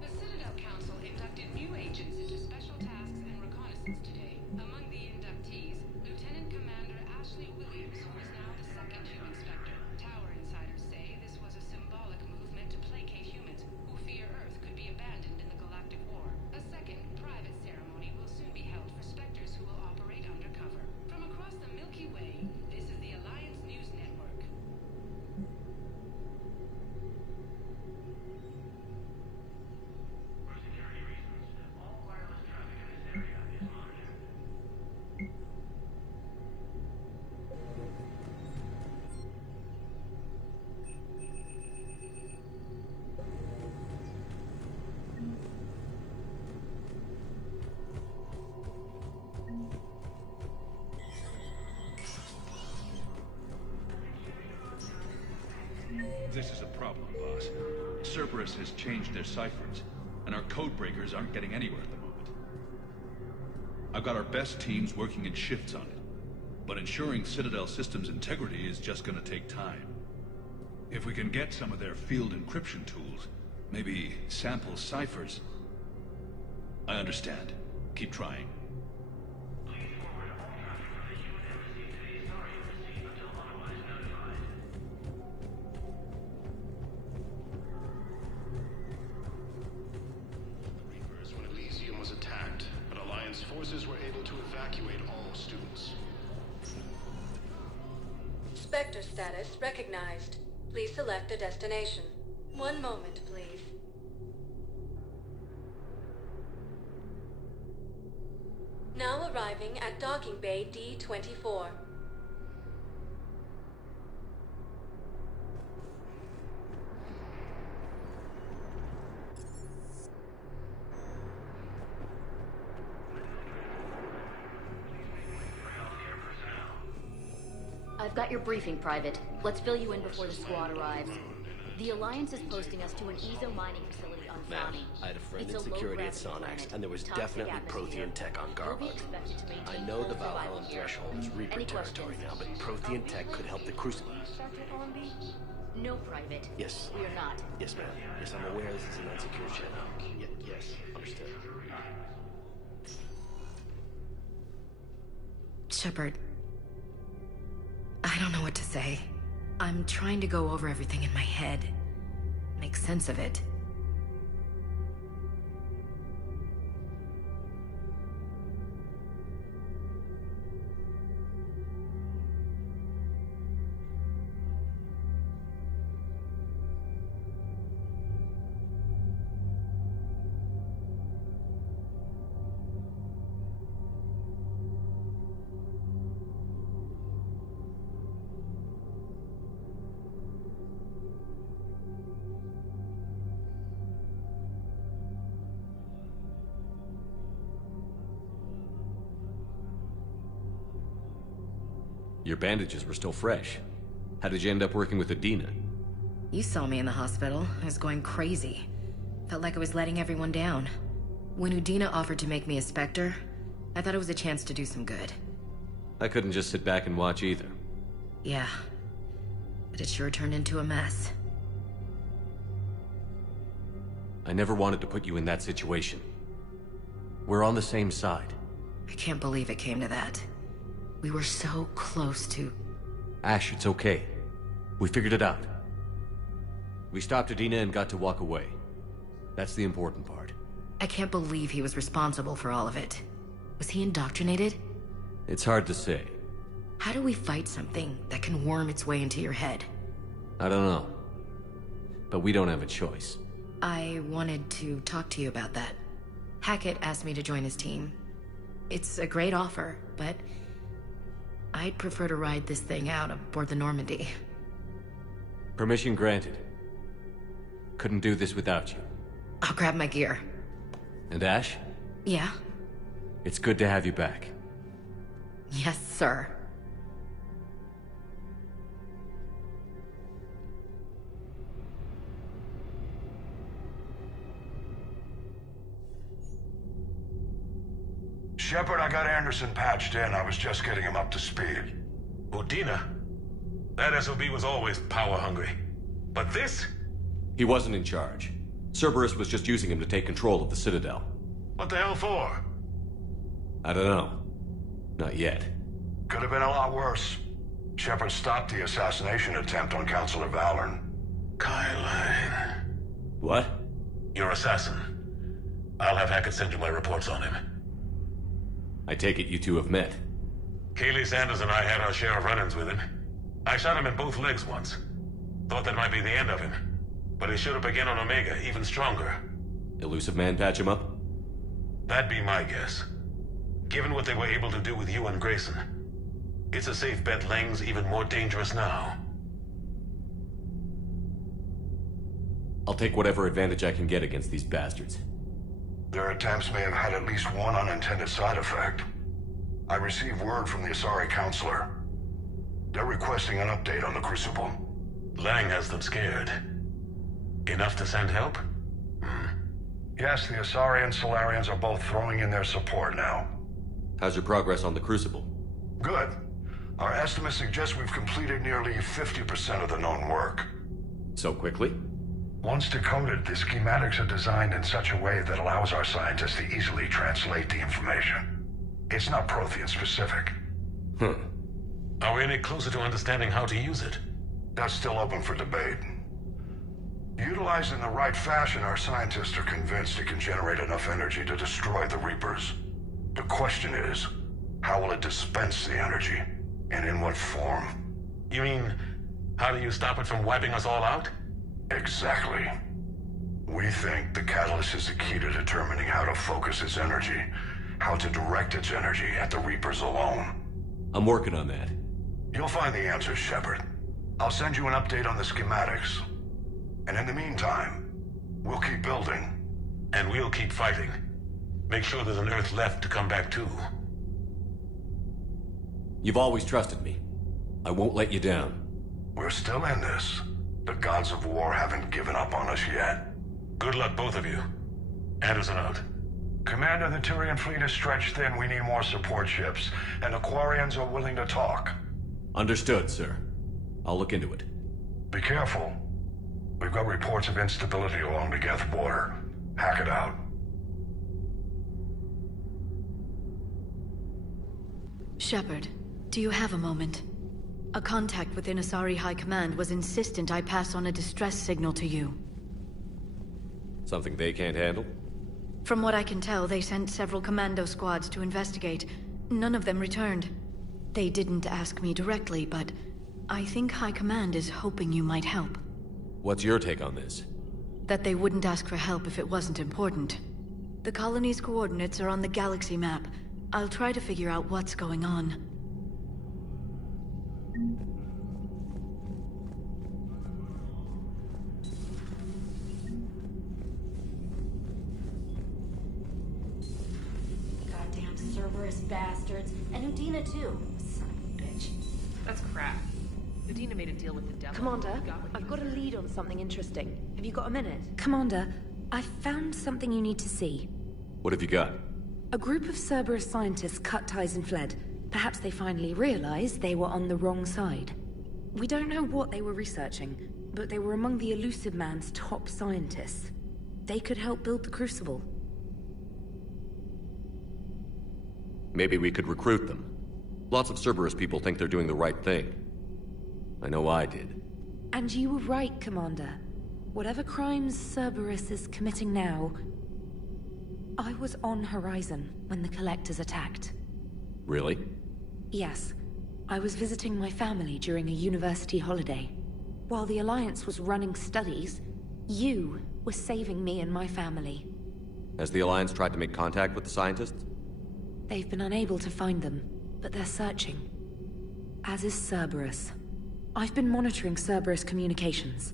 The Citadel Council inducted new agents into special tasks and reconnaissance today. Among the inductees, Lieutenant Commander Ashley Williams, who is now the second human Spectre. Tower insiders say this was a symbolic move meant to placate humans who fear Earth could be abandoned in the galactic war. A second, private ceremony will soon be held for Spectres who will operate undercover. From across the Milky Way, this is the Alliance News Network. This is a problem, boss. Cerberus has changed their ciphers, and our code breakers aren't getting anywhere at the moment. I've got our best teams working in shifts on it, but ensuring Citadel systems integrity is just gonna take time. If we can get some of their field encryption tools, maybe sample ciphers. I understand. Keep trying. Reapers when Elysium was attacked, but Alliance forces were able to evacuate all students. Spectre status recognized. Please select a destination. One moment, please. Now arriving at Docking Bay D-24. I've got your briefing, Private. Let's fill you in before the squad arrives. The Alliance is posting us to an Ezo mining facility on Ma'am, Thani. I had a friend It's in a security at low-gravity Sonax, planet, and there was toxic definitely atmosphere. Prothean tech on You'll be Garbug. expected to maintain I know the full survival Valhalla here. threshold is Reaper Any territory questions? now, but Prothean tech could help the Crucible. No, Private. Yes. We are not. Yes, ma'am. Yes, I'm aware this is an unsecure channel. Yes, understood. Shepard, I don't know what to say. I'm trying to go over everything in my head, make sense of it. Your bandages were still fresh. How did you end up working with Adina? You saw me in the hospital. I was going crazy. Felt like I was letting everyone down. When Udina offered to make me a Spectre, I thought it was a chance to do some good. I couldn't just sit back and watch either. Yeah. But it sure turned into a mess. I never wanted to put you in that situation. We're on the same side. I can't believe it came to that. We were so close to... Ash, it's okay. We figured it out. We stopped Adina and got to walk away. That's the important part. I can't believe he was responsible for all of it. Was he indoctrinated? It's hard to say. How do we fight something that can worm its way into your head? I don't know. But we don't have a choice. I wanted to talk to you about that. Hackett asked me to join his team. It's a great offer, but I'd prefer to ride this thing out aboard the Normandy. Permission granted. Couldn't do this without you. I'll grab my gear. And Ash? Yeah? It's good to have you back. Yes, sir. Shepard, I got Anderson patched in. I was just getting him up to speed. Udina? That SOB was always power-hungry. But this? He wasn't in charge. Cerberus was just using him to take control of the Citadel. What the hell for? I don't know. Not yet. Could have been a lot worse. Shepard stopped the assassination attempt on Councilor Valorn. Kyle. What? Your assassin. I'll have Hackett send you my reports on him. I take it you two have met. Kaylee Sanders and I had our share of run-ins with him. I shot him in both legs once. Thought that might be the end of him. But he showed up again on Omega, even stronger. Elusive Man patch him up? That'd be my guess. Given what they were able to do with you and Grayson. It's a safe bet Lang's even more dangerous now. I'll take whatever advantage I can get against these bastards. Their attempts may have had at least one unintended side effect. I received word from the Asari Councilor. They're requesting an update on the Crucible. Lang has them scared. Enough to send help? Yes, the Asari and Solarians are both throwing in their support now. How's your progress on the Crucible? Good. Our estimates suggest we've completed nearly 50% of the known work. So quickly? Once decoded, the schematics are designed in such a way that allows our scientists to easily translate the information. It's not Prothean specific. Are we any closer to understanding how to use it? That's still open for debate. Utilized in the right fashion, our scientists are convinced it can generate enough energy to destroy the Reapers. The question is, how will it dispense the energy? And in what form? You mean, how do you stop it from wiping us all out? Exactly. We think the catalyst is the key to determining how to focus its energy, how to direct its energy at the Reapers alone. I'm working on that. You'll find the answers, Shepard. I'll send you an update on the schematics. And in the meantime, we'll keep building. And we'll keep fighting. Make sure there's an Earth left to come back to. You've always trusted me. I won't let you down. We're still in this. The gods of war haven't given up on us yet. Good luck, both of you. Anderson out. Commander, the Turian fleet is stretched thin. We need more support ships. And the Quarians are willing to talk. Understood, sir. I'll look into it. Be careful. We've got reports of instability along the Geth border. Hackett out. Shepard, do you have a moment? A contact within Asari High Command was insistent I pass on a distress signal to you. Something they can't handle? From what I can tell, they sent several commando squads to investigate. None of them returned. They didn't ask me directly, but I think High Command is hoping you might help. What's your take on this? That they wouldn't ask for help if it wasn't important. The colony's coordinates are on the galaxy map. I'll try to figure out what's going on. Goddamn Cerberus bastards. And Udina too. Son of a bitch. That's crap. Udina made a deal with the devil. Commander, I've got a lead on something interesting. Have you got a minute? Commander, I found something you need to see. What have you got? A group of Cerberus scientists cut ties and fled. Perhaps they finally realized they were on the wrong side. We don't know what they were researching, but they were among the Elusive Man's top scientists. They could help build the Crucible. Maybe we could recruit them. Lots of Cerberus people think they're doing the right thing. I know I did. And you were right, Commander. Whatever crimes Cerberus is committing now, I was on Horizon when the Collectors attacked. Really? Yes. I was visiting my family during a university holiday. While the Alliance was running studies, you were saving me and my family. Has the Alliance tried to make contact with the scientists? They've been unable to find them, but they're searching. as is Cerberus. I've been monitoring Cerberus communications.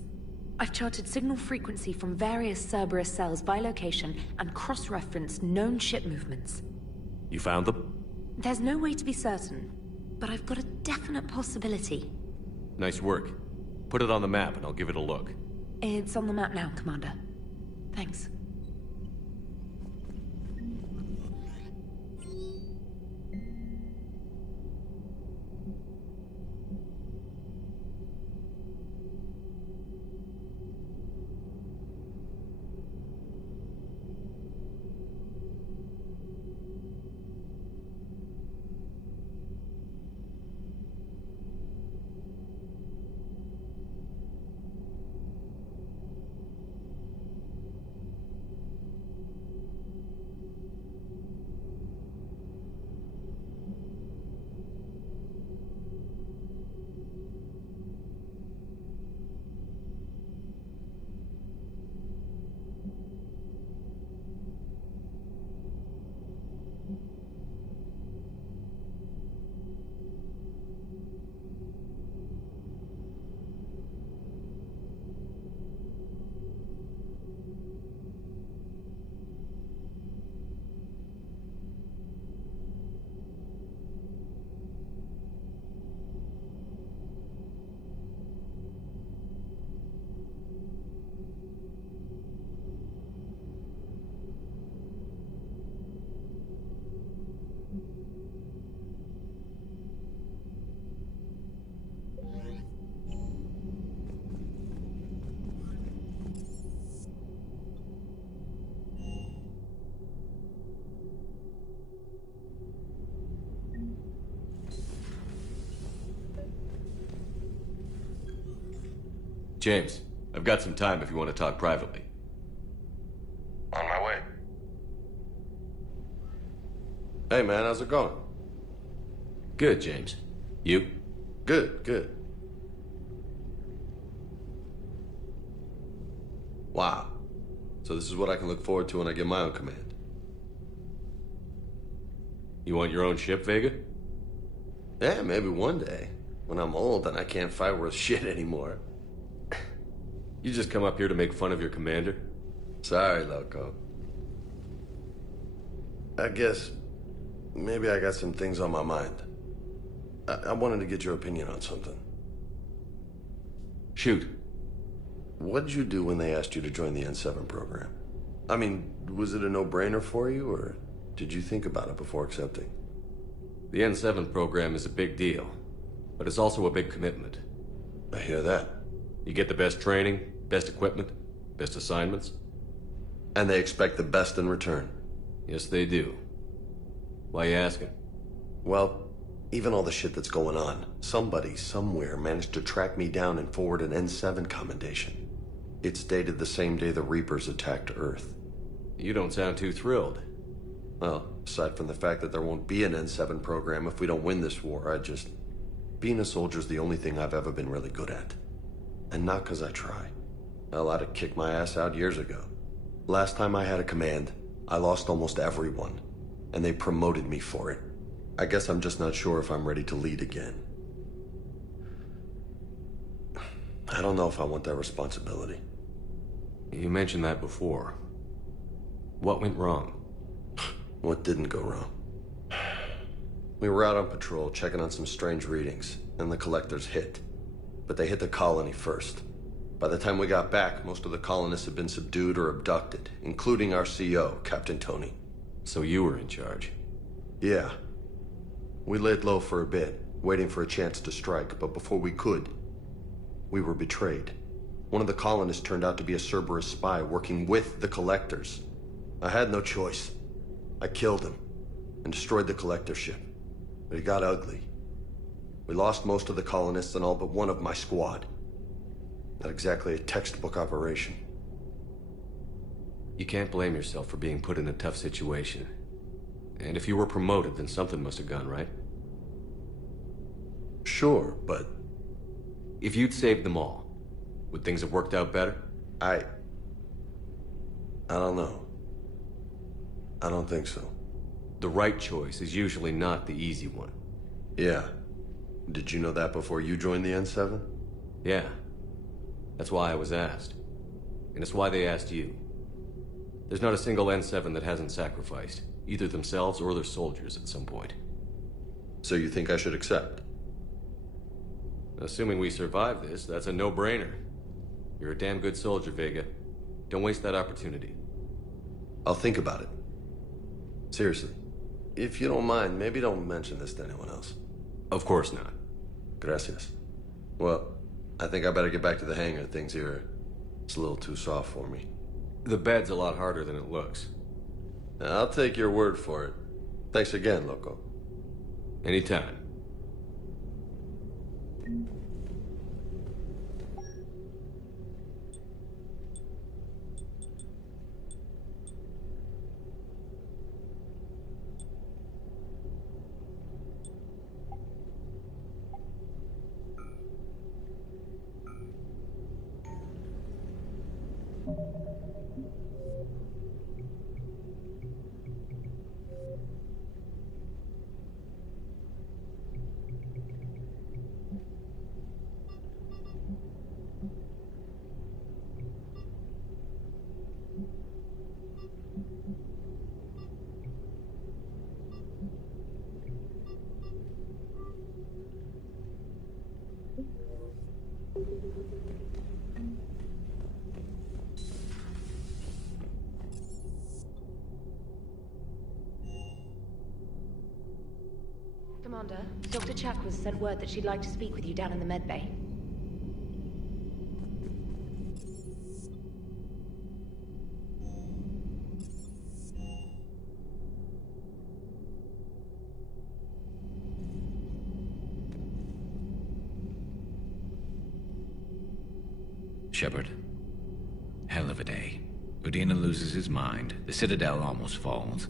I've charted signal frequency from various Cerberus cells by location and cross-referenced known ship movements. You found them? There's no way to be certain, but I've got a definite possibility. Nice work. Put it on the map and I'll give it a look. It's on the map now, Commander. Thanks. James, I've got some time if you want to talk privately. On my way. Hey man, how's it going? Good, James. You? Good. Wow. So this is what I can look forward to when I get my own command. You want your own ship, Vega? Yeah, maybe one day. When I'm old and I can't fight worth shit anymore. You just come up here to make fun of your commander? Sorry, Loco. I guess maybe I got some things on my mind. I wanted to get your opinion on something. Shoot. What did you do when they asked you to join the N7 program? I mean, was it a no-brainer for you, or did you think about it before accepting? The N7 program is a big deal, but it's also a big commitment. I hear that. You get the best training, best equipment, best assignments. And they expect the best in return. Yes, they do. Why you asking? Well, even all the shit that's going on, somebody somewhere managed to track me down and forward an N7 commendation. It's dated the same day the Reapers attacked Earth. You don't sound too thrilled. Well, aside from the fact that there won't be an N7 program if we don't win this war, being a soldier's the only thing I've ever been really good at. And not because I try. Hell, I'd have kicked my ass out years ago. Last time I had a command, I lost almost everyone, and they promoted me for it. I guess I'm just not sure if I'm ready to lead again. I don't know if I want that responsibility. You mentioned that before. What went wrong? What didn't go wrong? We were out on patrol, checking on some strange readings, and the collectors hit. But they hit the colony first. By the time we got back, most of the colonists had been subdued or abducted, including our CO, Captain Tony. So you were in charge? Yeah. We laid low for a bit, waiting for a chance to strike, but before we could, we were betrayed. One of the colonists turned out to be a Cerberus spy working with the collectors. I had no choice. I killed him and destroyed the collector ship. But it got ugly. We lost most of the colonists and all but one of my squad. Not exactly a textbook operation. You can't blame yourself for being put in a tough situation. And if you were promoted, then something must have gone right. Sure, but... if you'd saved them all, would things have worked out better? I don't know. I don't think so. The right choice is usually not the easy one. Yeah. Did you know that before you joined the N7? Yeah. That's why I was asked. And it's why they asked you. There's not a single N7 that hasn't sacrificed, either themselves or their soldiers at some point. So you think I should accept? Assuming we survive this, that's a no-brainer. You're a damn good soldier, Vega. Don't waste that opportunity. I'll think about it. Seriously. If you don't mind, maybe don't mention this to anyone else. Of course not. Gracias. Well, I think I better get back to the hangar. Things here, it's a little too soft for me. The bed's a lot harder than it looks. I'll take your word for it. Thanks again, Loco. Anytime. Commander, Dr. Chakwas sent word that she'd like to speak with you down in the medbay. Shepard. Hell of a day. Udina loses his mind, the Citadel almost falls,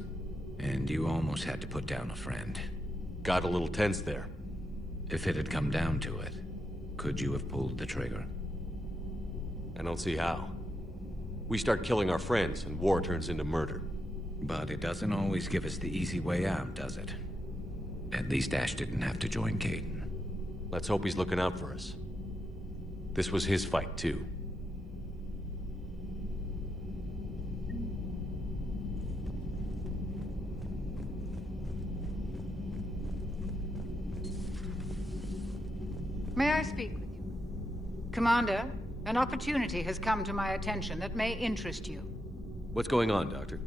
and you almost had to put down a friend. Got a little tense there. If it had come down to it, could you have pulled the trigger? I don't see how. We start killing our friends, and war turns into murder. But it doesn't always give us the easy way out, does it? At least Ash didn't have to join Kaidan. Let's hope he's looking out for us. This was his fight, too. May I speak with you? Commander, an opportunity has come to my attention that may interest you. What's going on, Doctor?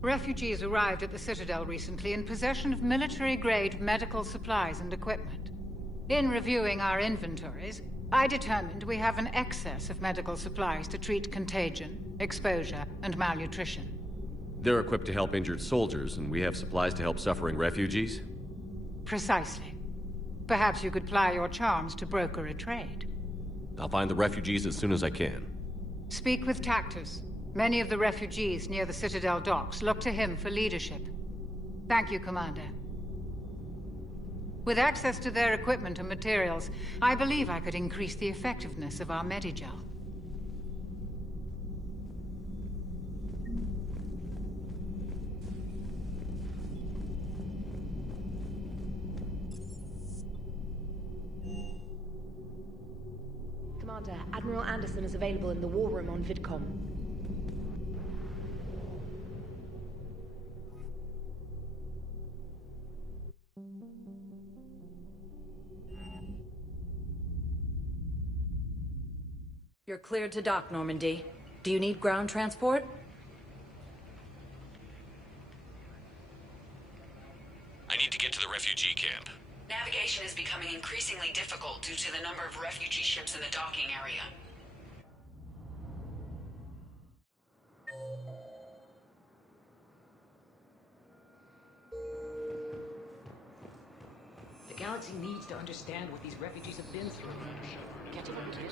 Refugees arrived at the Citadel recently in possession of military-grade medical supplies and equipment. In reviewing our inventories, I determined we have an excess of medical supplies to treat contagion, exposure, and malnutrition. They're equipped to help injured soldiers, and we have supplies to help suffering refugees? Precisely. Perhaps you could ply your charms to broker a trade. I'll find the refugees as soon as I can. Speak with Tactus. Many of the refugees near the Citadel docks look to him for leadership. Thank you, Commander. With access to their equipment and materials, I believe I could increase the effectiveness of our Medigel. Commander, Admiral Anderson is available in the war room on VidCom. You're cleared to dock, Normandy. Do you need ground transport? I need to get to the refugee camp. Navigation is becoming increasingly difficult due to the number of refugee ships in the docking area. The galaxy needs to understand what these refugees have been through. Can't you learn to do?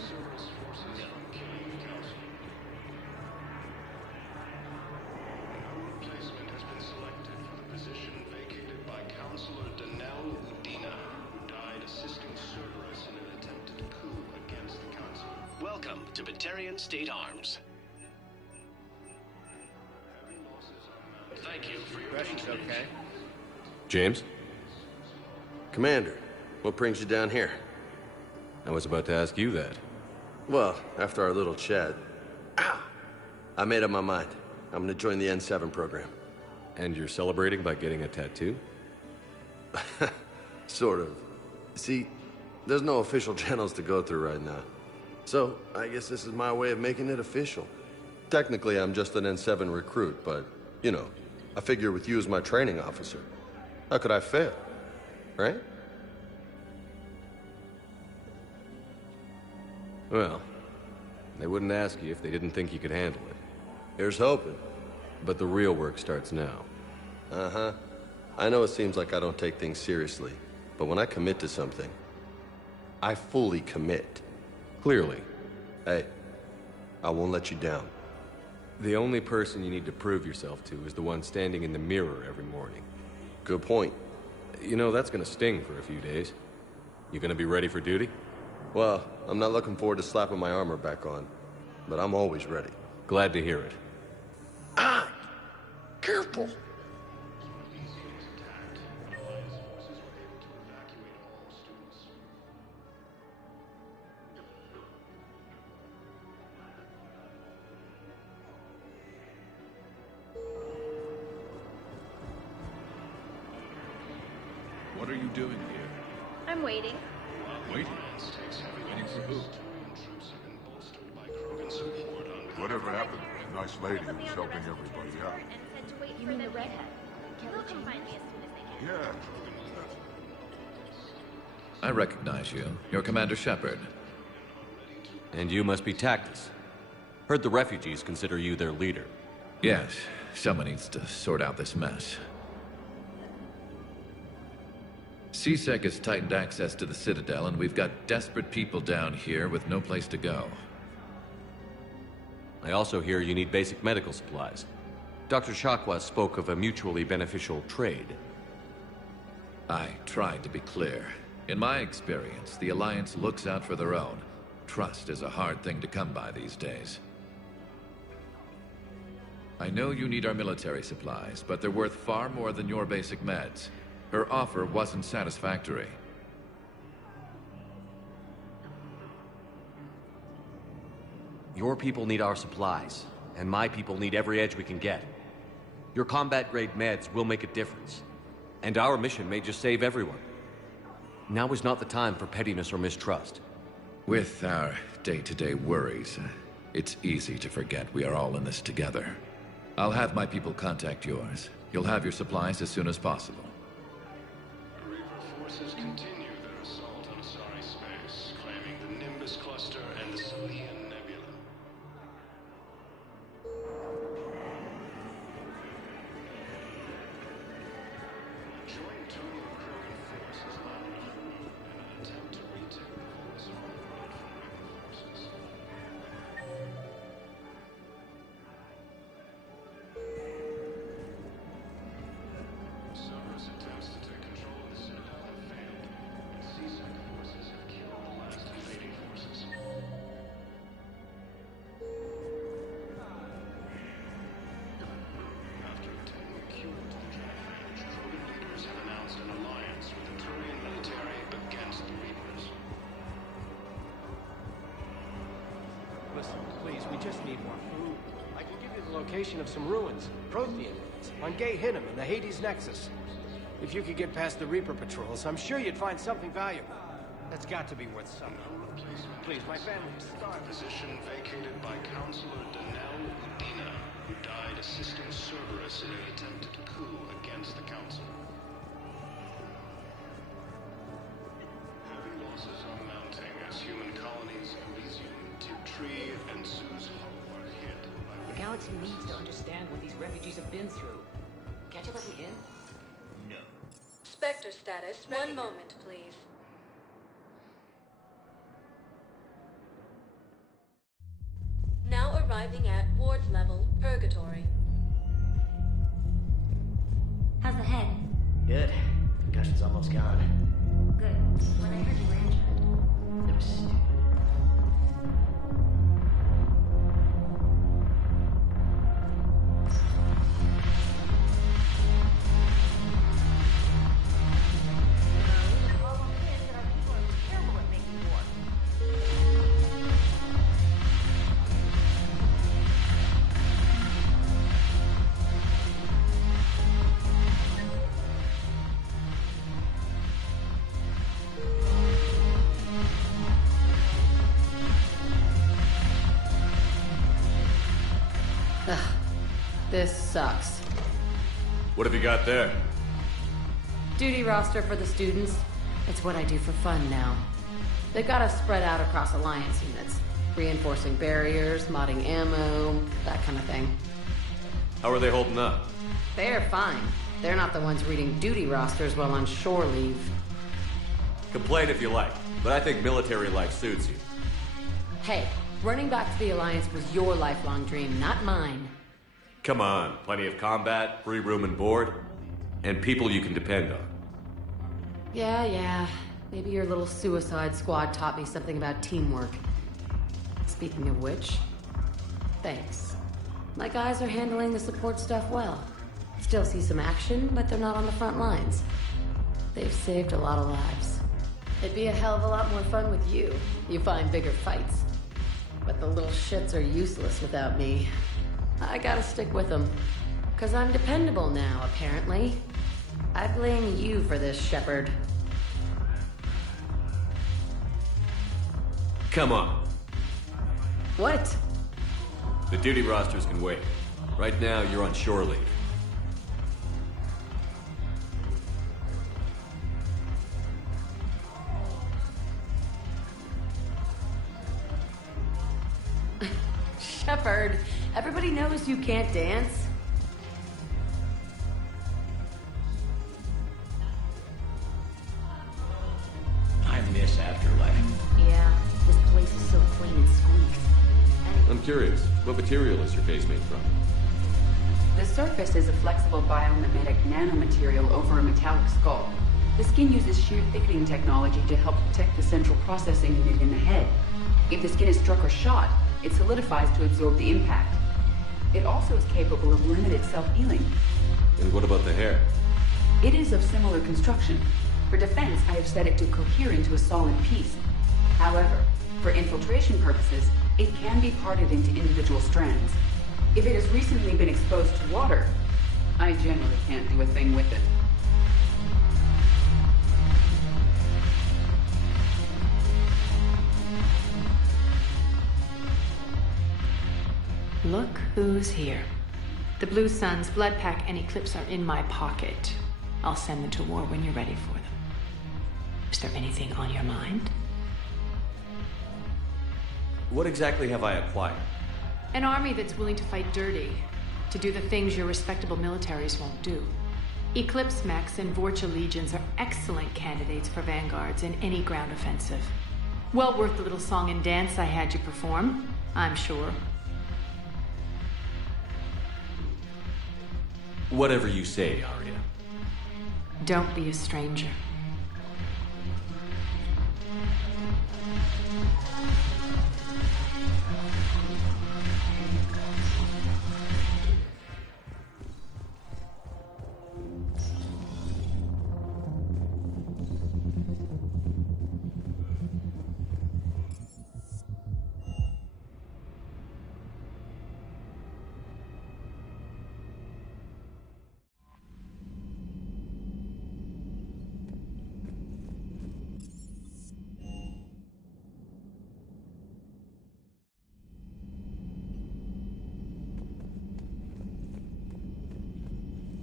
Replacement has been selected for the position vacated by Counselor Danelle Udina, who died assisting Cerberus in an attempted coup against the Council. Welcome to Batarian State Arms. Thank you for your patience. Okay. James? Commander, What brings you down here? I was about to ask you that. Well, after our little chat, I made up my mind. I'm gonna join the N7 program. And you're celebrating by getting a tattoo? Sort of. See, there's no official channels to go through right now. So, I guess this is my way of making it official. Technically, I'm just an N7 recruit, but, you know, I figure with you as my training officer, how could I fail? Right? Well, they wouldn't ask you if they didn't think you could handle it. Here's hoping. But the real work starts now. Uh-huh. I know it seems like I don't take things seriously, but when I commit to something, I fully commit. Clearly. Hey, I won't let you down. The only person you need to prove yourself to is the one standing in the mirror every morning. Good point. You know, that's gonna sting for a few days. You gonna be ready for duty? Well, I'm not looking forward to slapping my armor back on, but I'm always ready. Glad to hear it. Ah! Careful! What are you doing here? I'm waiting. Waiting? Waiting for who? Whatever happened to the nice lady who was helping everybody out? You mean the redhead? They'll come find me as soon as they can. Yeah. I recognize you. You're Commander Shepard. And you must be Tactus. Heard the refugees consider you their leader. Yes, someone needs to sort out this mess. CSEC has tightened access to the Citadel, and we've got desperate people down here with no place to go. I also hear you need basic medical supplies. Dr. Chakwas spoke of a mutually beneficial trade. I tried to be clear. In my experience, the Alliance looks out for their own. Trust is a hard thing to come by these days. I know you need our military supplies, but they're worth far more than your basic meds. Her offer wasn't satisfactory. Your people need our supplies, and my people need every edge we can get. Your combat-grade meds will make a difference, and our mission may just save everyone. Now is not the time for pettiness or mistrust. With our day-to-day worries, it's easy to forget we are all in this together. I'll have my people contact yours. You'll have your supplies as soon as possible. Reaper forces continue their assault on Asari space, claiming the Nimbus Cluster and the Salian Nebula. Join Tony Krogan forces lined up in an attempt to retake the Volus homeworld from Reaper forces. Cerberus attempts to take control of the Citadel have failed, and CSEC forces have killed the last invading forces. After obtaining a cure to the genophage, Krogan leaders have announced an alliance with the Turian military against the Reapers. Listen, please, we just need more food. I can give you the location of some ruins, Prothean ruins, on Gay Hinnom in the Hades Nexus. If you could get past the Reaper patrols, I'm sure you'd find something valuable. That's got to be worth something. Please, my family is starving. Position vacated by Counselor Danelle Udina, who died assisting Cerberus in an attempted coup against the Council. Heavy losses are mounting as human colonies Elysium, Tiptree, and Sue's Hope are hit by The galaxy needs to understand what these refugees have been through. Can't you let me in? No. Spectre status. One moment, please. Now arriving at ward level, Purgatory. How's the head? Good. Concussion's almost gone. Good. When I heard you were injured. It was stupid. This sucks. What have you got there? Duty roster for the students. It's what I do for fun now. They've got us spread out across Alliance units. Reinforcing barriers, modding ammo, that kind of thing. How are they holding up? They're fine. They're not the ones reading duty rosters while on shore leave. Complain if you like, but I think military life suits you. Hey, running back to the Alliance was your lifelong dream, not mine. Come on, plenty of combat, free room and board, and people you can depend on. Yeah. Maybe your little suicide squad taught me something about teamwork. Speaking of which, thanks. My guys are handling the support stuff well. Still see some action, but they're not on the front lines. They've saved a lot of lives. It'd be a hell of a lot more fun with you. You find bigger fights. But the little shits are useless without me. I gotta stick with them. 'Cause I'm dependable now, apparently. I blame you for this, Shepard. Come on. What? The duty rosters can wait. Right now, you're on shore leave. Shepard, everybody knows you can't dance. I miss Afterlife. Yeah, this place is so clean and squeaky. I'm curious, what material is your face made from? The surface is a flexible biomimetic nanomaterial over a metallic skull. The skin uses shear thickening technology to help protect the central processing unit in the head. If the skin is struck or shot, it solidifies to absorb the impact. It also is capable of limited self-healing. And what about the hair? It is of similar construction. For defense, I have set it to cohere into a solid piece. However, for infiltration purposes, it can be parted into individual strands. If it has recently been exposed to water, I generally can't do a thing with it. Look who's here. The Blue Suns, Bloodpack, and Eclipse are in my pocket. I'll send them to war when you're ready for them. Is there anything on your mind? What exactly have I acquired? An army that's willing to fight dirty, to do the things your respectable militaries won't do. Eclipse mechs and Vorcha legions are excellent candidates for vanguards in any ground offensive. Well worth the little song and dance I had you perform, I'm sure. Whatever you say, Aria. Don't be a stranger.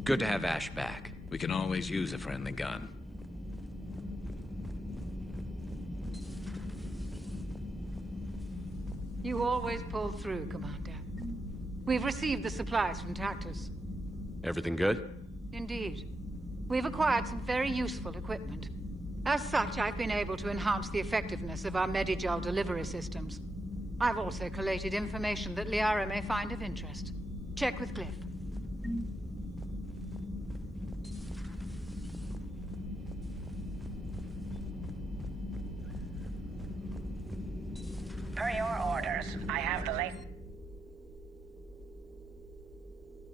Good to have Ash back. We can always use a friendly gun. You always pull through, Commander. We've received the supplies from Tactus. Everything good? Indeed. We've acquired some very useful equipment. As such, I've been able to enhance the effectiveness of our Medigel delivery systems. I've also collated information that Liara may find of interest. Check with Glyph. Per your orders, I have the late...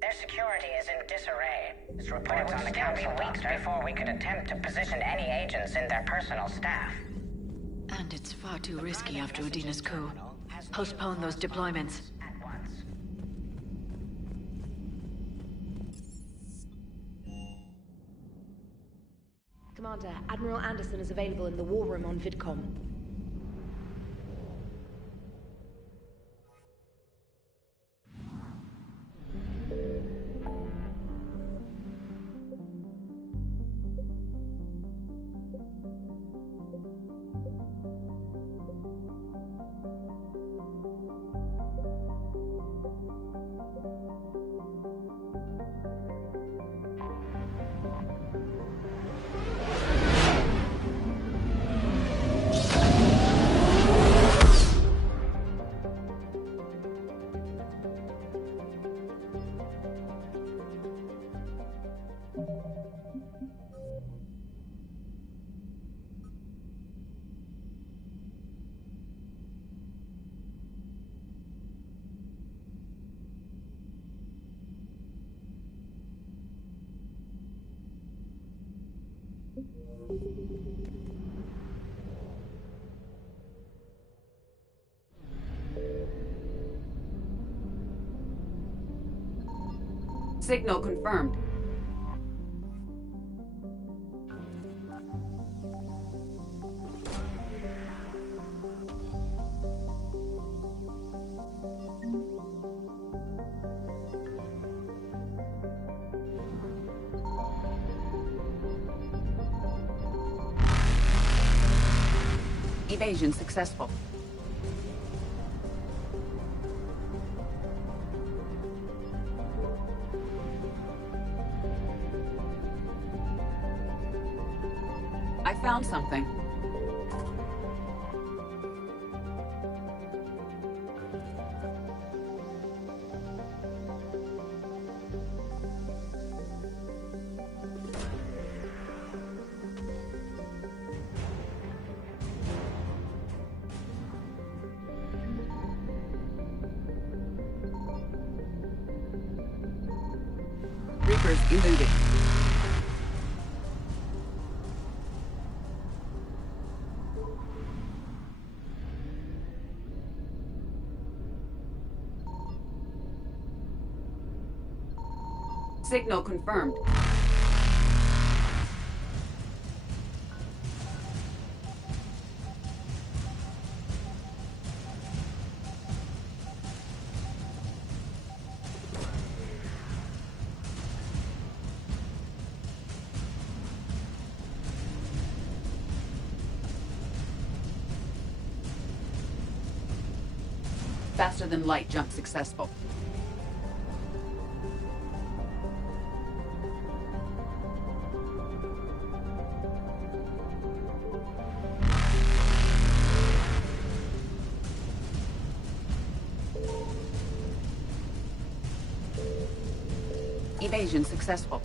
Their security is in disarray. This reports on the Council weeks before we could attempt to position any agents in their personal staff. And it's far too risky after Udina's coup. Postpone those deployments. Commander, Admiral Anderson is available in the war room on VidCom. Signal confirmed. Evasion successful. I found something. Reapers eluded. Signal confirmed. Faster than light jump successful. Evasion successful.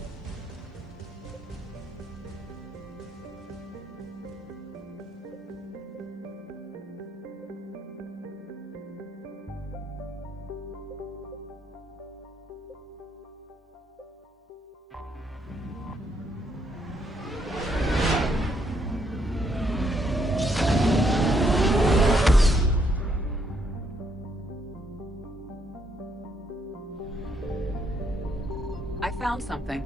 I found something.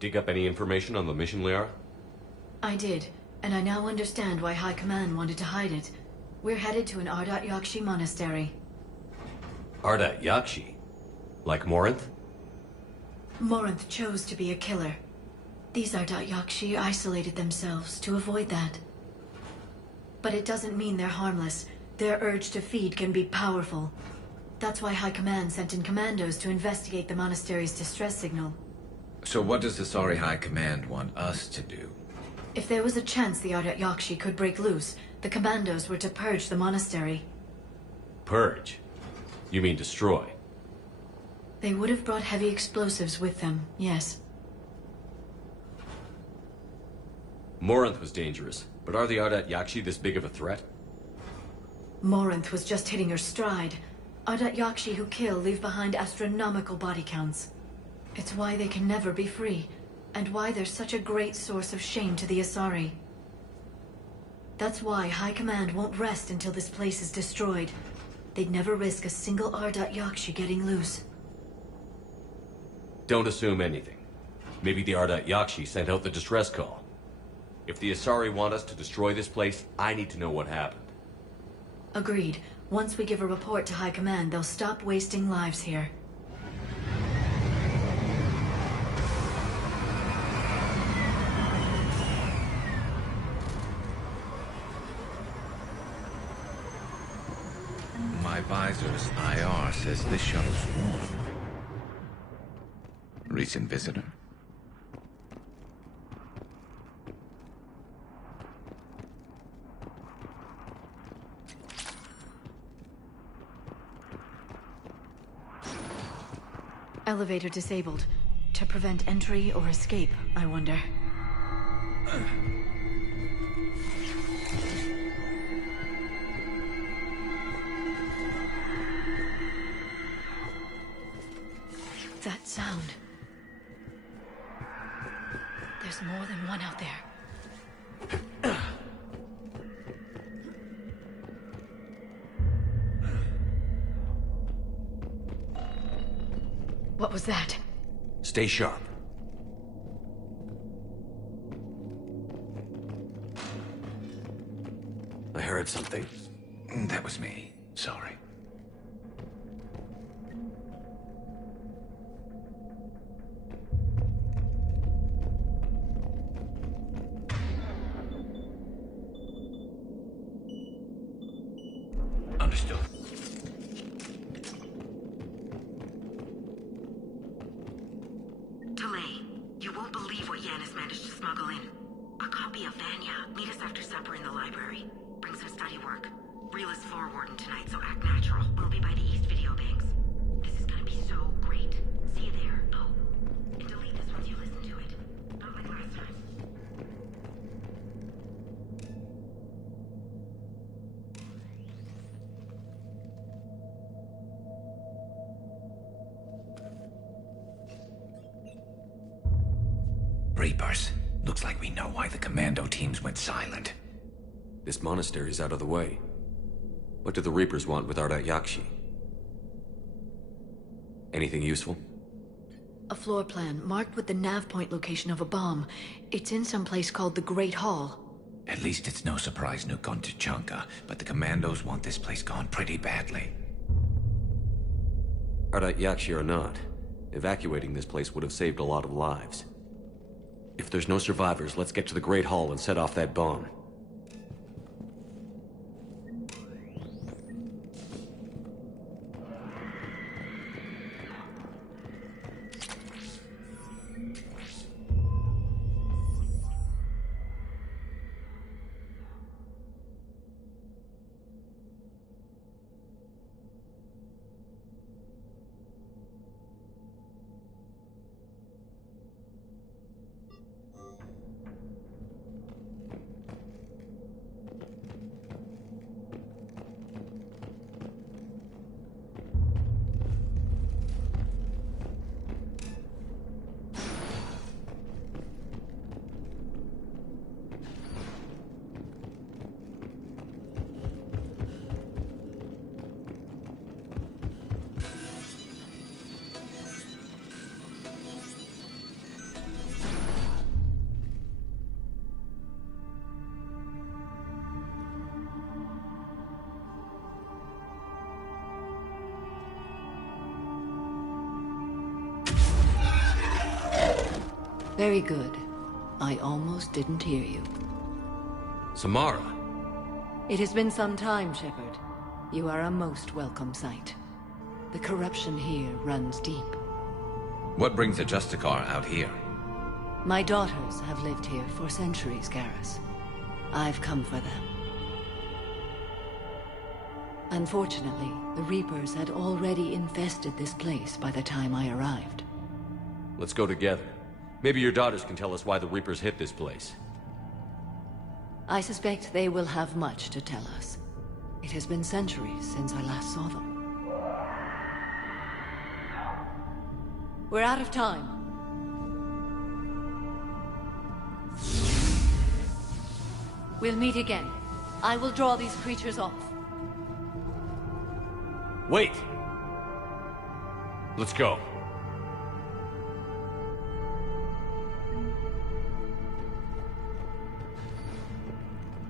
Dig up any information on the mission, Liara? I did, and I now understand why High Command wanted to hide it. We're headed to an Ardat Yakshi monastery. Ardat Yakshi? Like Morinth? Morinth chose to be a killer. These Ardat Yakshi isolated themselves to avoid that. But it doesn't mean they're harmless. Their urge to feed can be powerful. That's why High Command sent in commandos to investigate the monastery's distress signal. So what does the Sorry High Command want us to do? If there was a chance the Ardat Yakshi could break loose, the commandos were to purge the monastery. Purge? You mean destroy? They would have brought heavy explosives with them, yes. Morinth was dangerous, but are the Ardat Yakshi this big of a threat? Morinth was just hitting her stride. Ardat Yakshi who kill leave behind astronomical body counts. It's why they can never be free, and why they're such a great source of shame to the Asari. That's why High Command won't rest until this place is destroyed. They'd never risk a single Ardat Yakshi getting loose. Don't assume anything. Maybe the Ardat Yakshi sent out the distress call. If the Asari want us to destroy this place, I need to know what happened. Agreed. Once we give a report to High Command, they'll stop wasting lives here. My visor's IR says this shuttle's warm. Recent visitor? Elevator disabled. To prevent entry or escape, I wonder. That sound. There's more than one out there. What was that? Stay sharp. I heard something. That was me. Sorry. Understood. Delay. You won't believe what Yanis managed to smuggle in. A copy of Vanya. Meet us after supper in the library. Bring some study work. Reel is floor warden tonight, so act natural. We'll be by the East Video Banks. This is gonna be so great. See you there. Oh, and delete this once you listen to it. Not like last time. Reapers. Looks like we know why the commando teams went silent. This monastery's out of the way. What do the Reapers want with Ardat Yakshi? Anything useful? A floor plan marked with the nav point location of a bomb. It's in some place called the Great Hall. At least it's no surprise nuke on Tuchanka, but the commandos want this place gone pretty badly. Ardat Yakshi or not, evacuating this place would have saved a lot of lives. If there's no survivors, let's get to the Great Hall and set off that bomb. Very good. I almost didn't hear you. Samara, It has been some time, Shepard. You are a most welcome sight. The corruption here runs deep. What brings the Justicar out here? My daughters have lived here for centuries, Garrus. I've come for them. Unfortunately, the Reapers had already infested this place by the time I arrived. Let's go together. Maybe your daughters can tell us why the Reapers hit this place. I suspect they will have much to tell us. It has been centuries since I last saw them. We're out of time. We'll meet again. I will draw these creatures off. Wait! Let's go.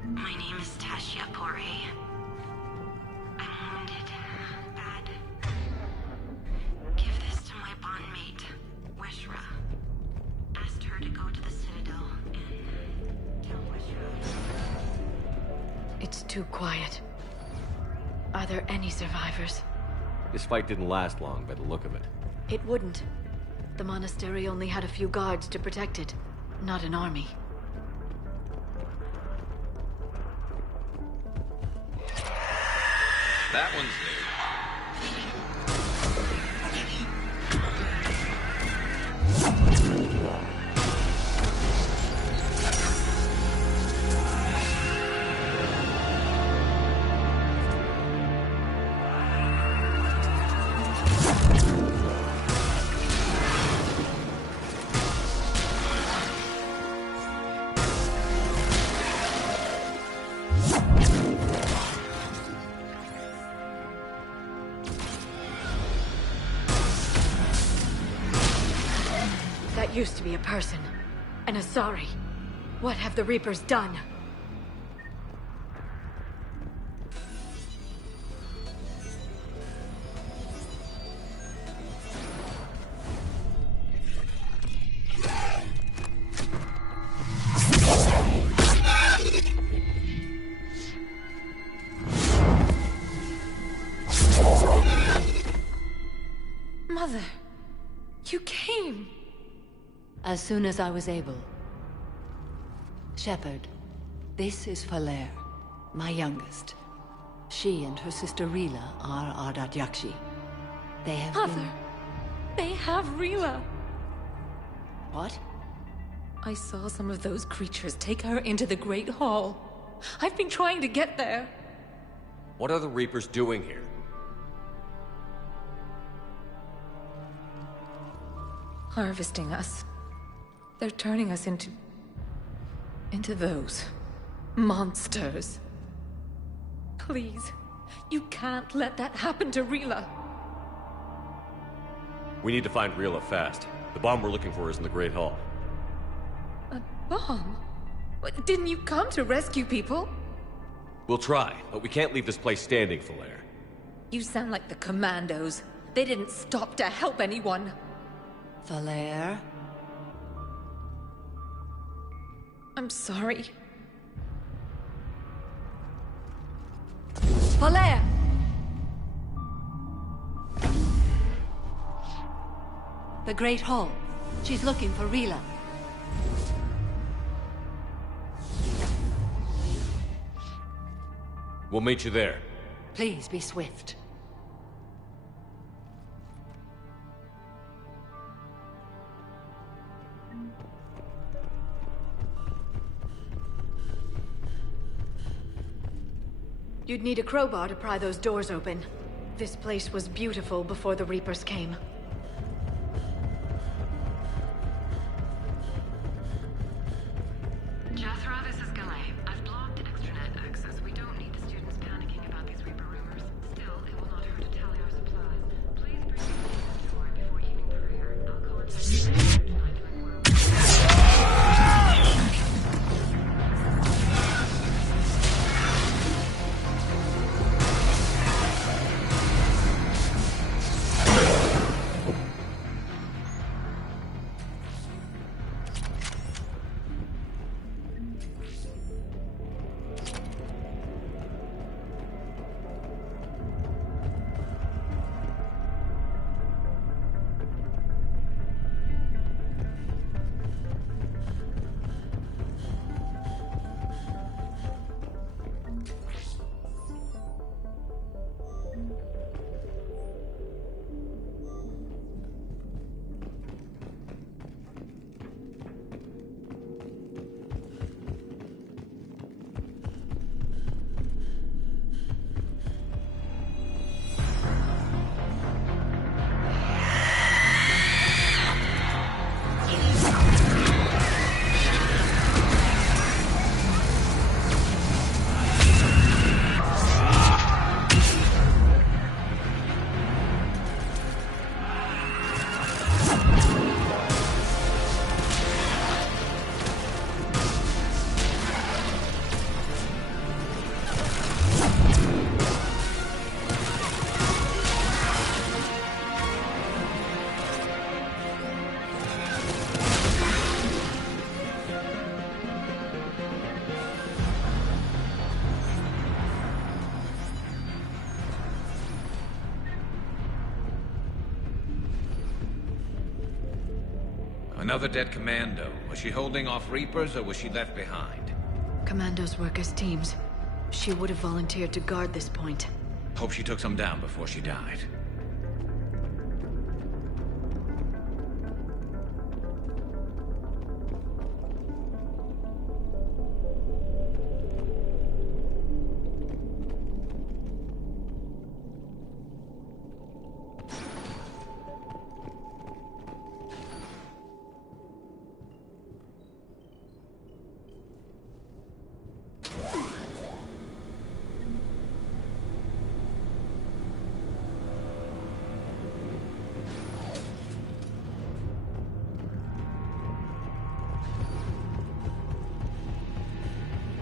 My name is Tasha Pore. I'm wounded. Bad. Give this to my bondmate, Weshra. Asked her to go to the Citadel and tell Weshra. It's too quiet. Are there any survivors? This fight didn't last long by the look of it. It wouldn't. The monastery only had a few guards to protect it, not an army. That one's new. That used to be a person. An Asari. What have the Reapers done? Mother, you came. As soon as I was able. Shepard, this is Falere, my youngest. She and her sister Rila are Ardat Yakshi. They have Mother, they have Rila. What? I saw some of those creatures take her into the Great Hall. I've been trying to get there. What are the Reapers doing here? Harvesting us. They're turning us into those monsters. Please, you can't let that happen to Rila. We need to find Rila fast. The bomb we're looking for is in the Great Hall. A bomb? What, didn't you come to rescue people? We'll try, but we can't leave this place standing, Falere. You sound like the Commandos. They didn't stop to help anyone. Falere? I'm sorry. Falere! The Great Hall. She's looking for Rila. We'll meet you there. Please be swift. You'd need a crowbar to pry those doors open. This place was beautiful before the Reapers came. Jethro, this is Galay. I've blocked extranet access. We don't need the students panicking about these Reaper rumors. Still, it will not hurt to tally our supplies. Please bring me to the store before evening prayer. I'll contact you later tonight to inquire. Another dead commando. Was she holding off Reapers, or was she left behind? Commandos work as teams. She would have volunteered to guard this point. Hope she took some down before she died.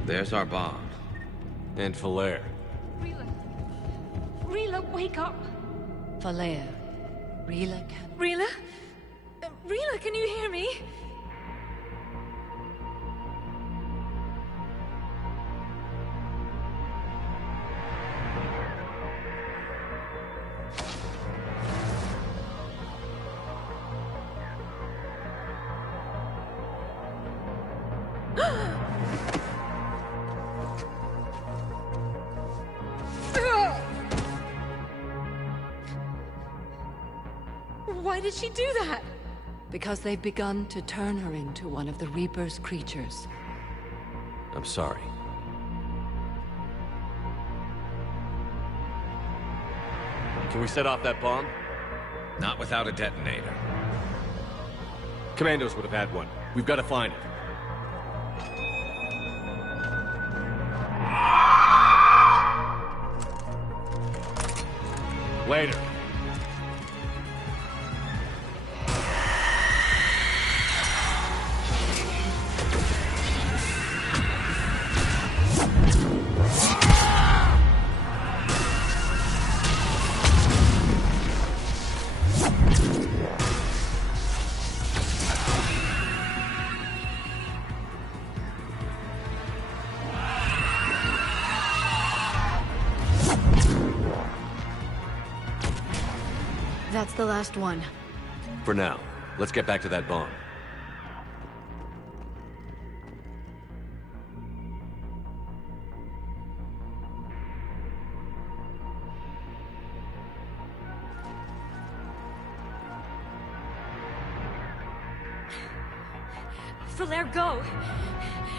There's our bomb. And Falere. Rila, wake up! Falere. Rila can... Rila? Rila, can you hear me? Why did she do that? Because they've begun to turn her into one of the Reaper's creatures. I'm sorry. Can we set off that bomb? Not without a detonator. Commandos would have had one. We've got to find it. Later. That's the last one. For now, let's get back to that bomb. Falere, go!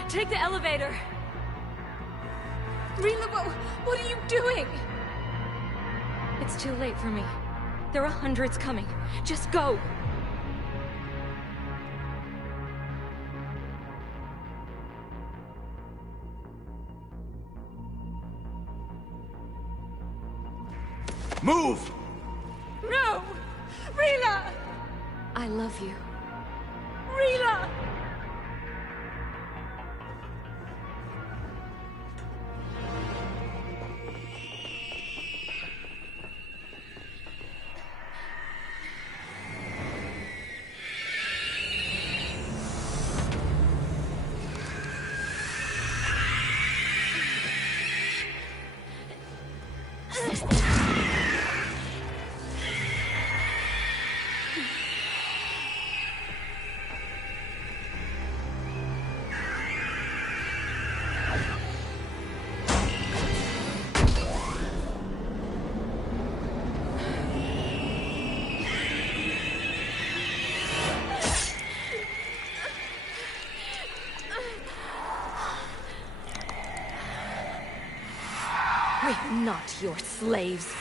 Take the elevator! Rila, what are you doing? It's too late for me. There are hundreds coming. Just go! Move! No! Rila! I love you. Rila! We're not your slaves.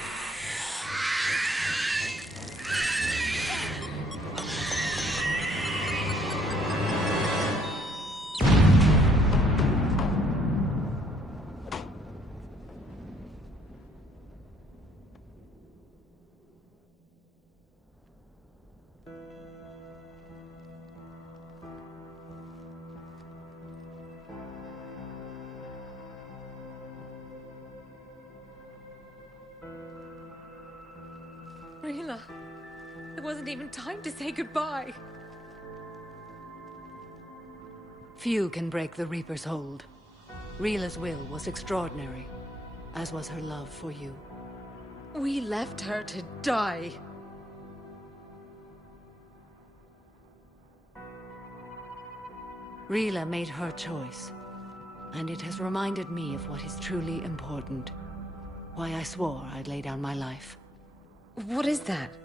Rila, there wasn't even time to say goodbye. Few can break the Reaper's hold. Rila's will was extraordinary, as was her love for you. We left her to die. Rila made her choice, and it has reminded me of what is truly important. Why I swore I'd lay down my life. What is that?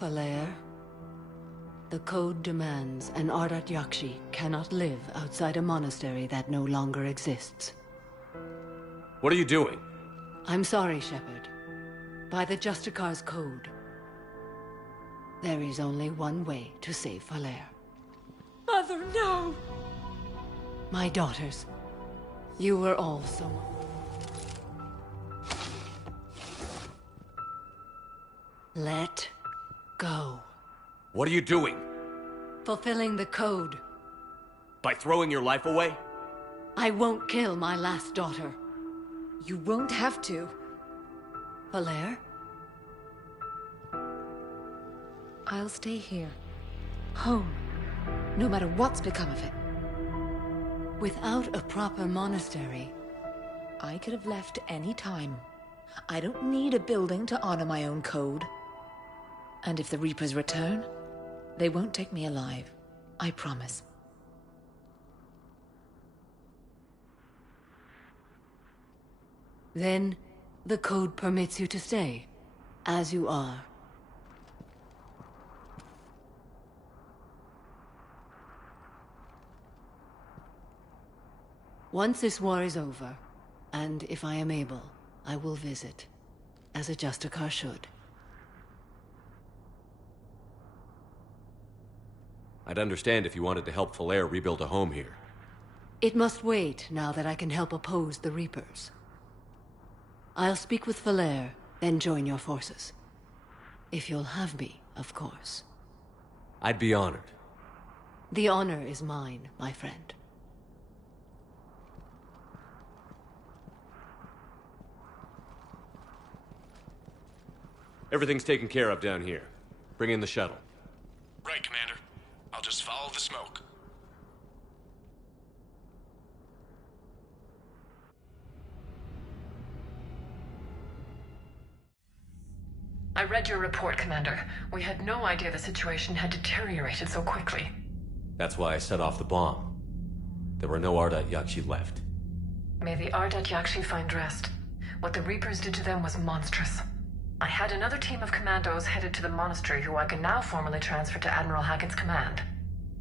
Falere. The code demands an Ardat Yakshi cannot live outside a monastery that no longer exists. What are you doing? I'm sorry, Shepard. By the Justicar's code, there is only one way to save Falere. Mother, no! My daughters, you were all so... Let go. What are you doing? Fulfilling the code. By throwing your life away? I won't kill my last daughter. You won't have to. Falere? I'll stay here. Home. No matter what's become of it. Without a proper monastery... I could have left any time. I don't need a building to honor my own code. And if the Reapers return, they won't take me alive. I promise. Then, the code permits you to stay, as you are. Once this war is over, and if I am able, I will visit, as a Justicar should. I'd understand if you wanted to help Falere rebuild a home here. It must wait now that I can help oppose the Reapers. I'll speak with Falere, then join your forces. If you'll have me, of course. I'd be honored. The honor is mine, my friend. Everything's taken care of down here. Bring in the shuttle. Right, Commander. I'll just follow the smoke. I read your report, Commander. We had no idea the situation had deteriorated so quickly. That's why I set off the bomb. There were no Ardat Yakshi left. May the Ardat Yakshi find rest. What the Reapers did to them was monstrous. I had another team of commandos headed to the monastery who I can now formally transfer to Admiral Hackett's command.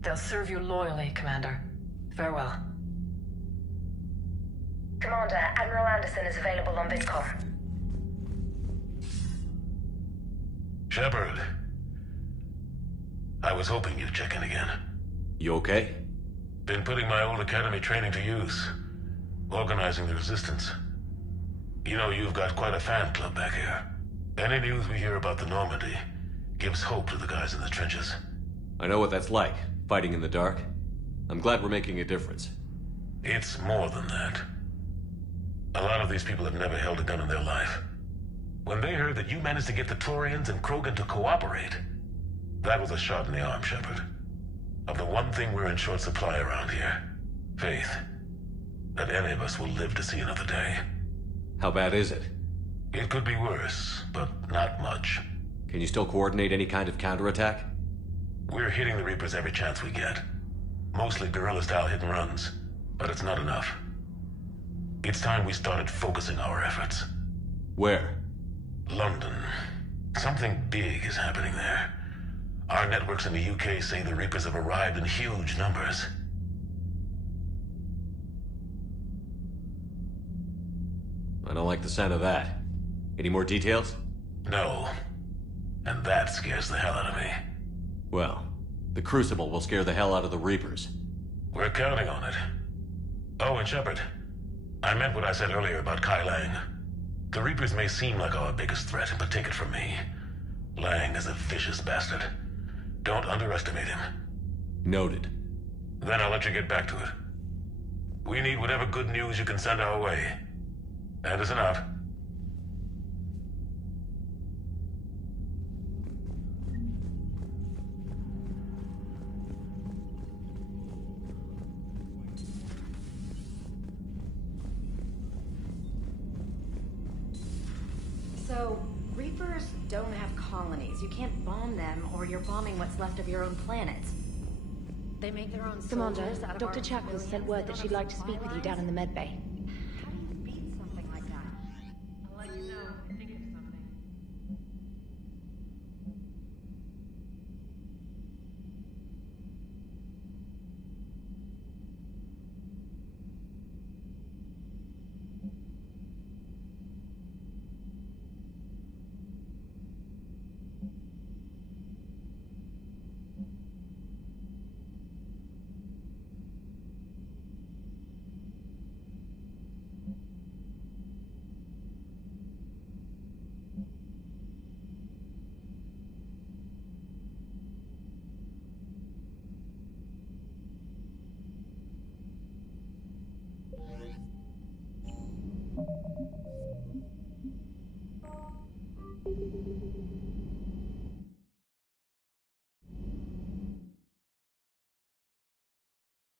They'll serve you loyally, Commander. Farewell. Commander, Admiral Anderson is available on VidCom. Shepard. I was hoping you'd check in again. You okay? Been putting my old academy training to use. Organizing the resistance. You know, you've got quite a fan club back here. Any news we hear about the Normandy gives hope to the guys in the trenches. I know what that's like, fighting in the dark. I'm glad we're making a difference. It's more than that. A lot of these people have never held a gun in their life. When they heard that you managed to get the Turians and Krogan to cooperate, that was a shot in the arm, Shepard. Of the one thing we're in short supply around here, faith. That any of us will live to see another day. How bad is it? It could be worse, but not much. Can you still coordinate any kind of counterattack? We're hitting the Reapers every chance we get. Mostly guerrilla-style hit-and-runs, but it's not enough. It's time we started focusing our efforts. Where? London. Something big is happening there. Our networks in the UK say the Reapers have arrived in huge numbers. I don't like the sound of that. Any more details? No. And that scares the hell out of me. Well, the Crucible will scare the hell out of the Reapers. We're counting on it. Oh, and Shepard, I meant what I said earlier about Kai Lang. The Reapers may seem like our biggest threat, but take it from me. Lang is a vicious bastard. Don't underestimate him. Noted. Then I'll let you get back to it. We need whatever good news you can send our way. Anderson out. So, Reapers don't have colonies. You can't bomb them, or you're bombing what's left of your own planet. They make their own Commander, soldiers out of Dr. our Chakwas said civilians. word They that don't she'd have like to speak with you down in the med bay. How do you beat something like that? I'll let you know if I think of something.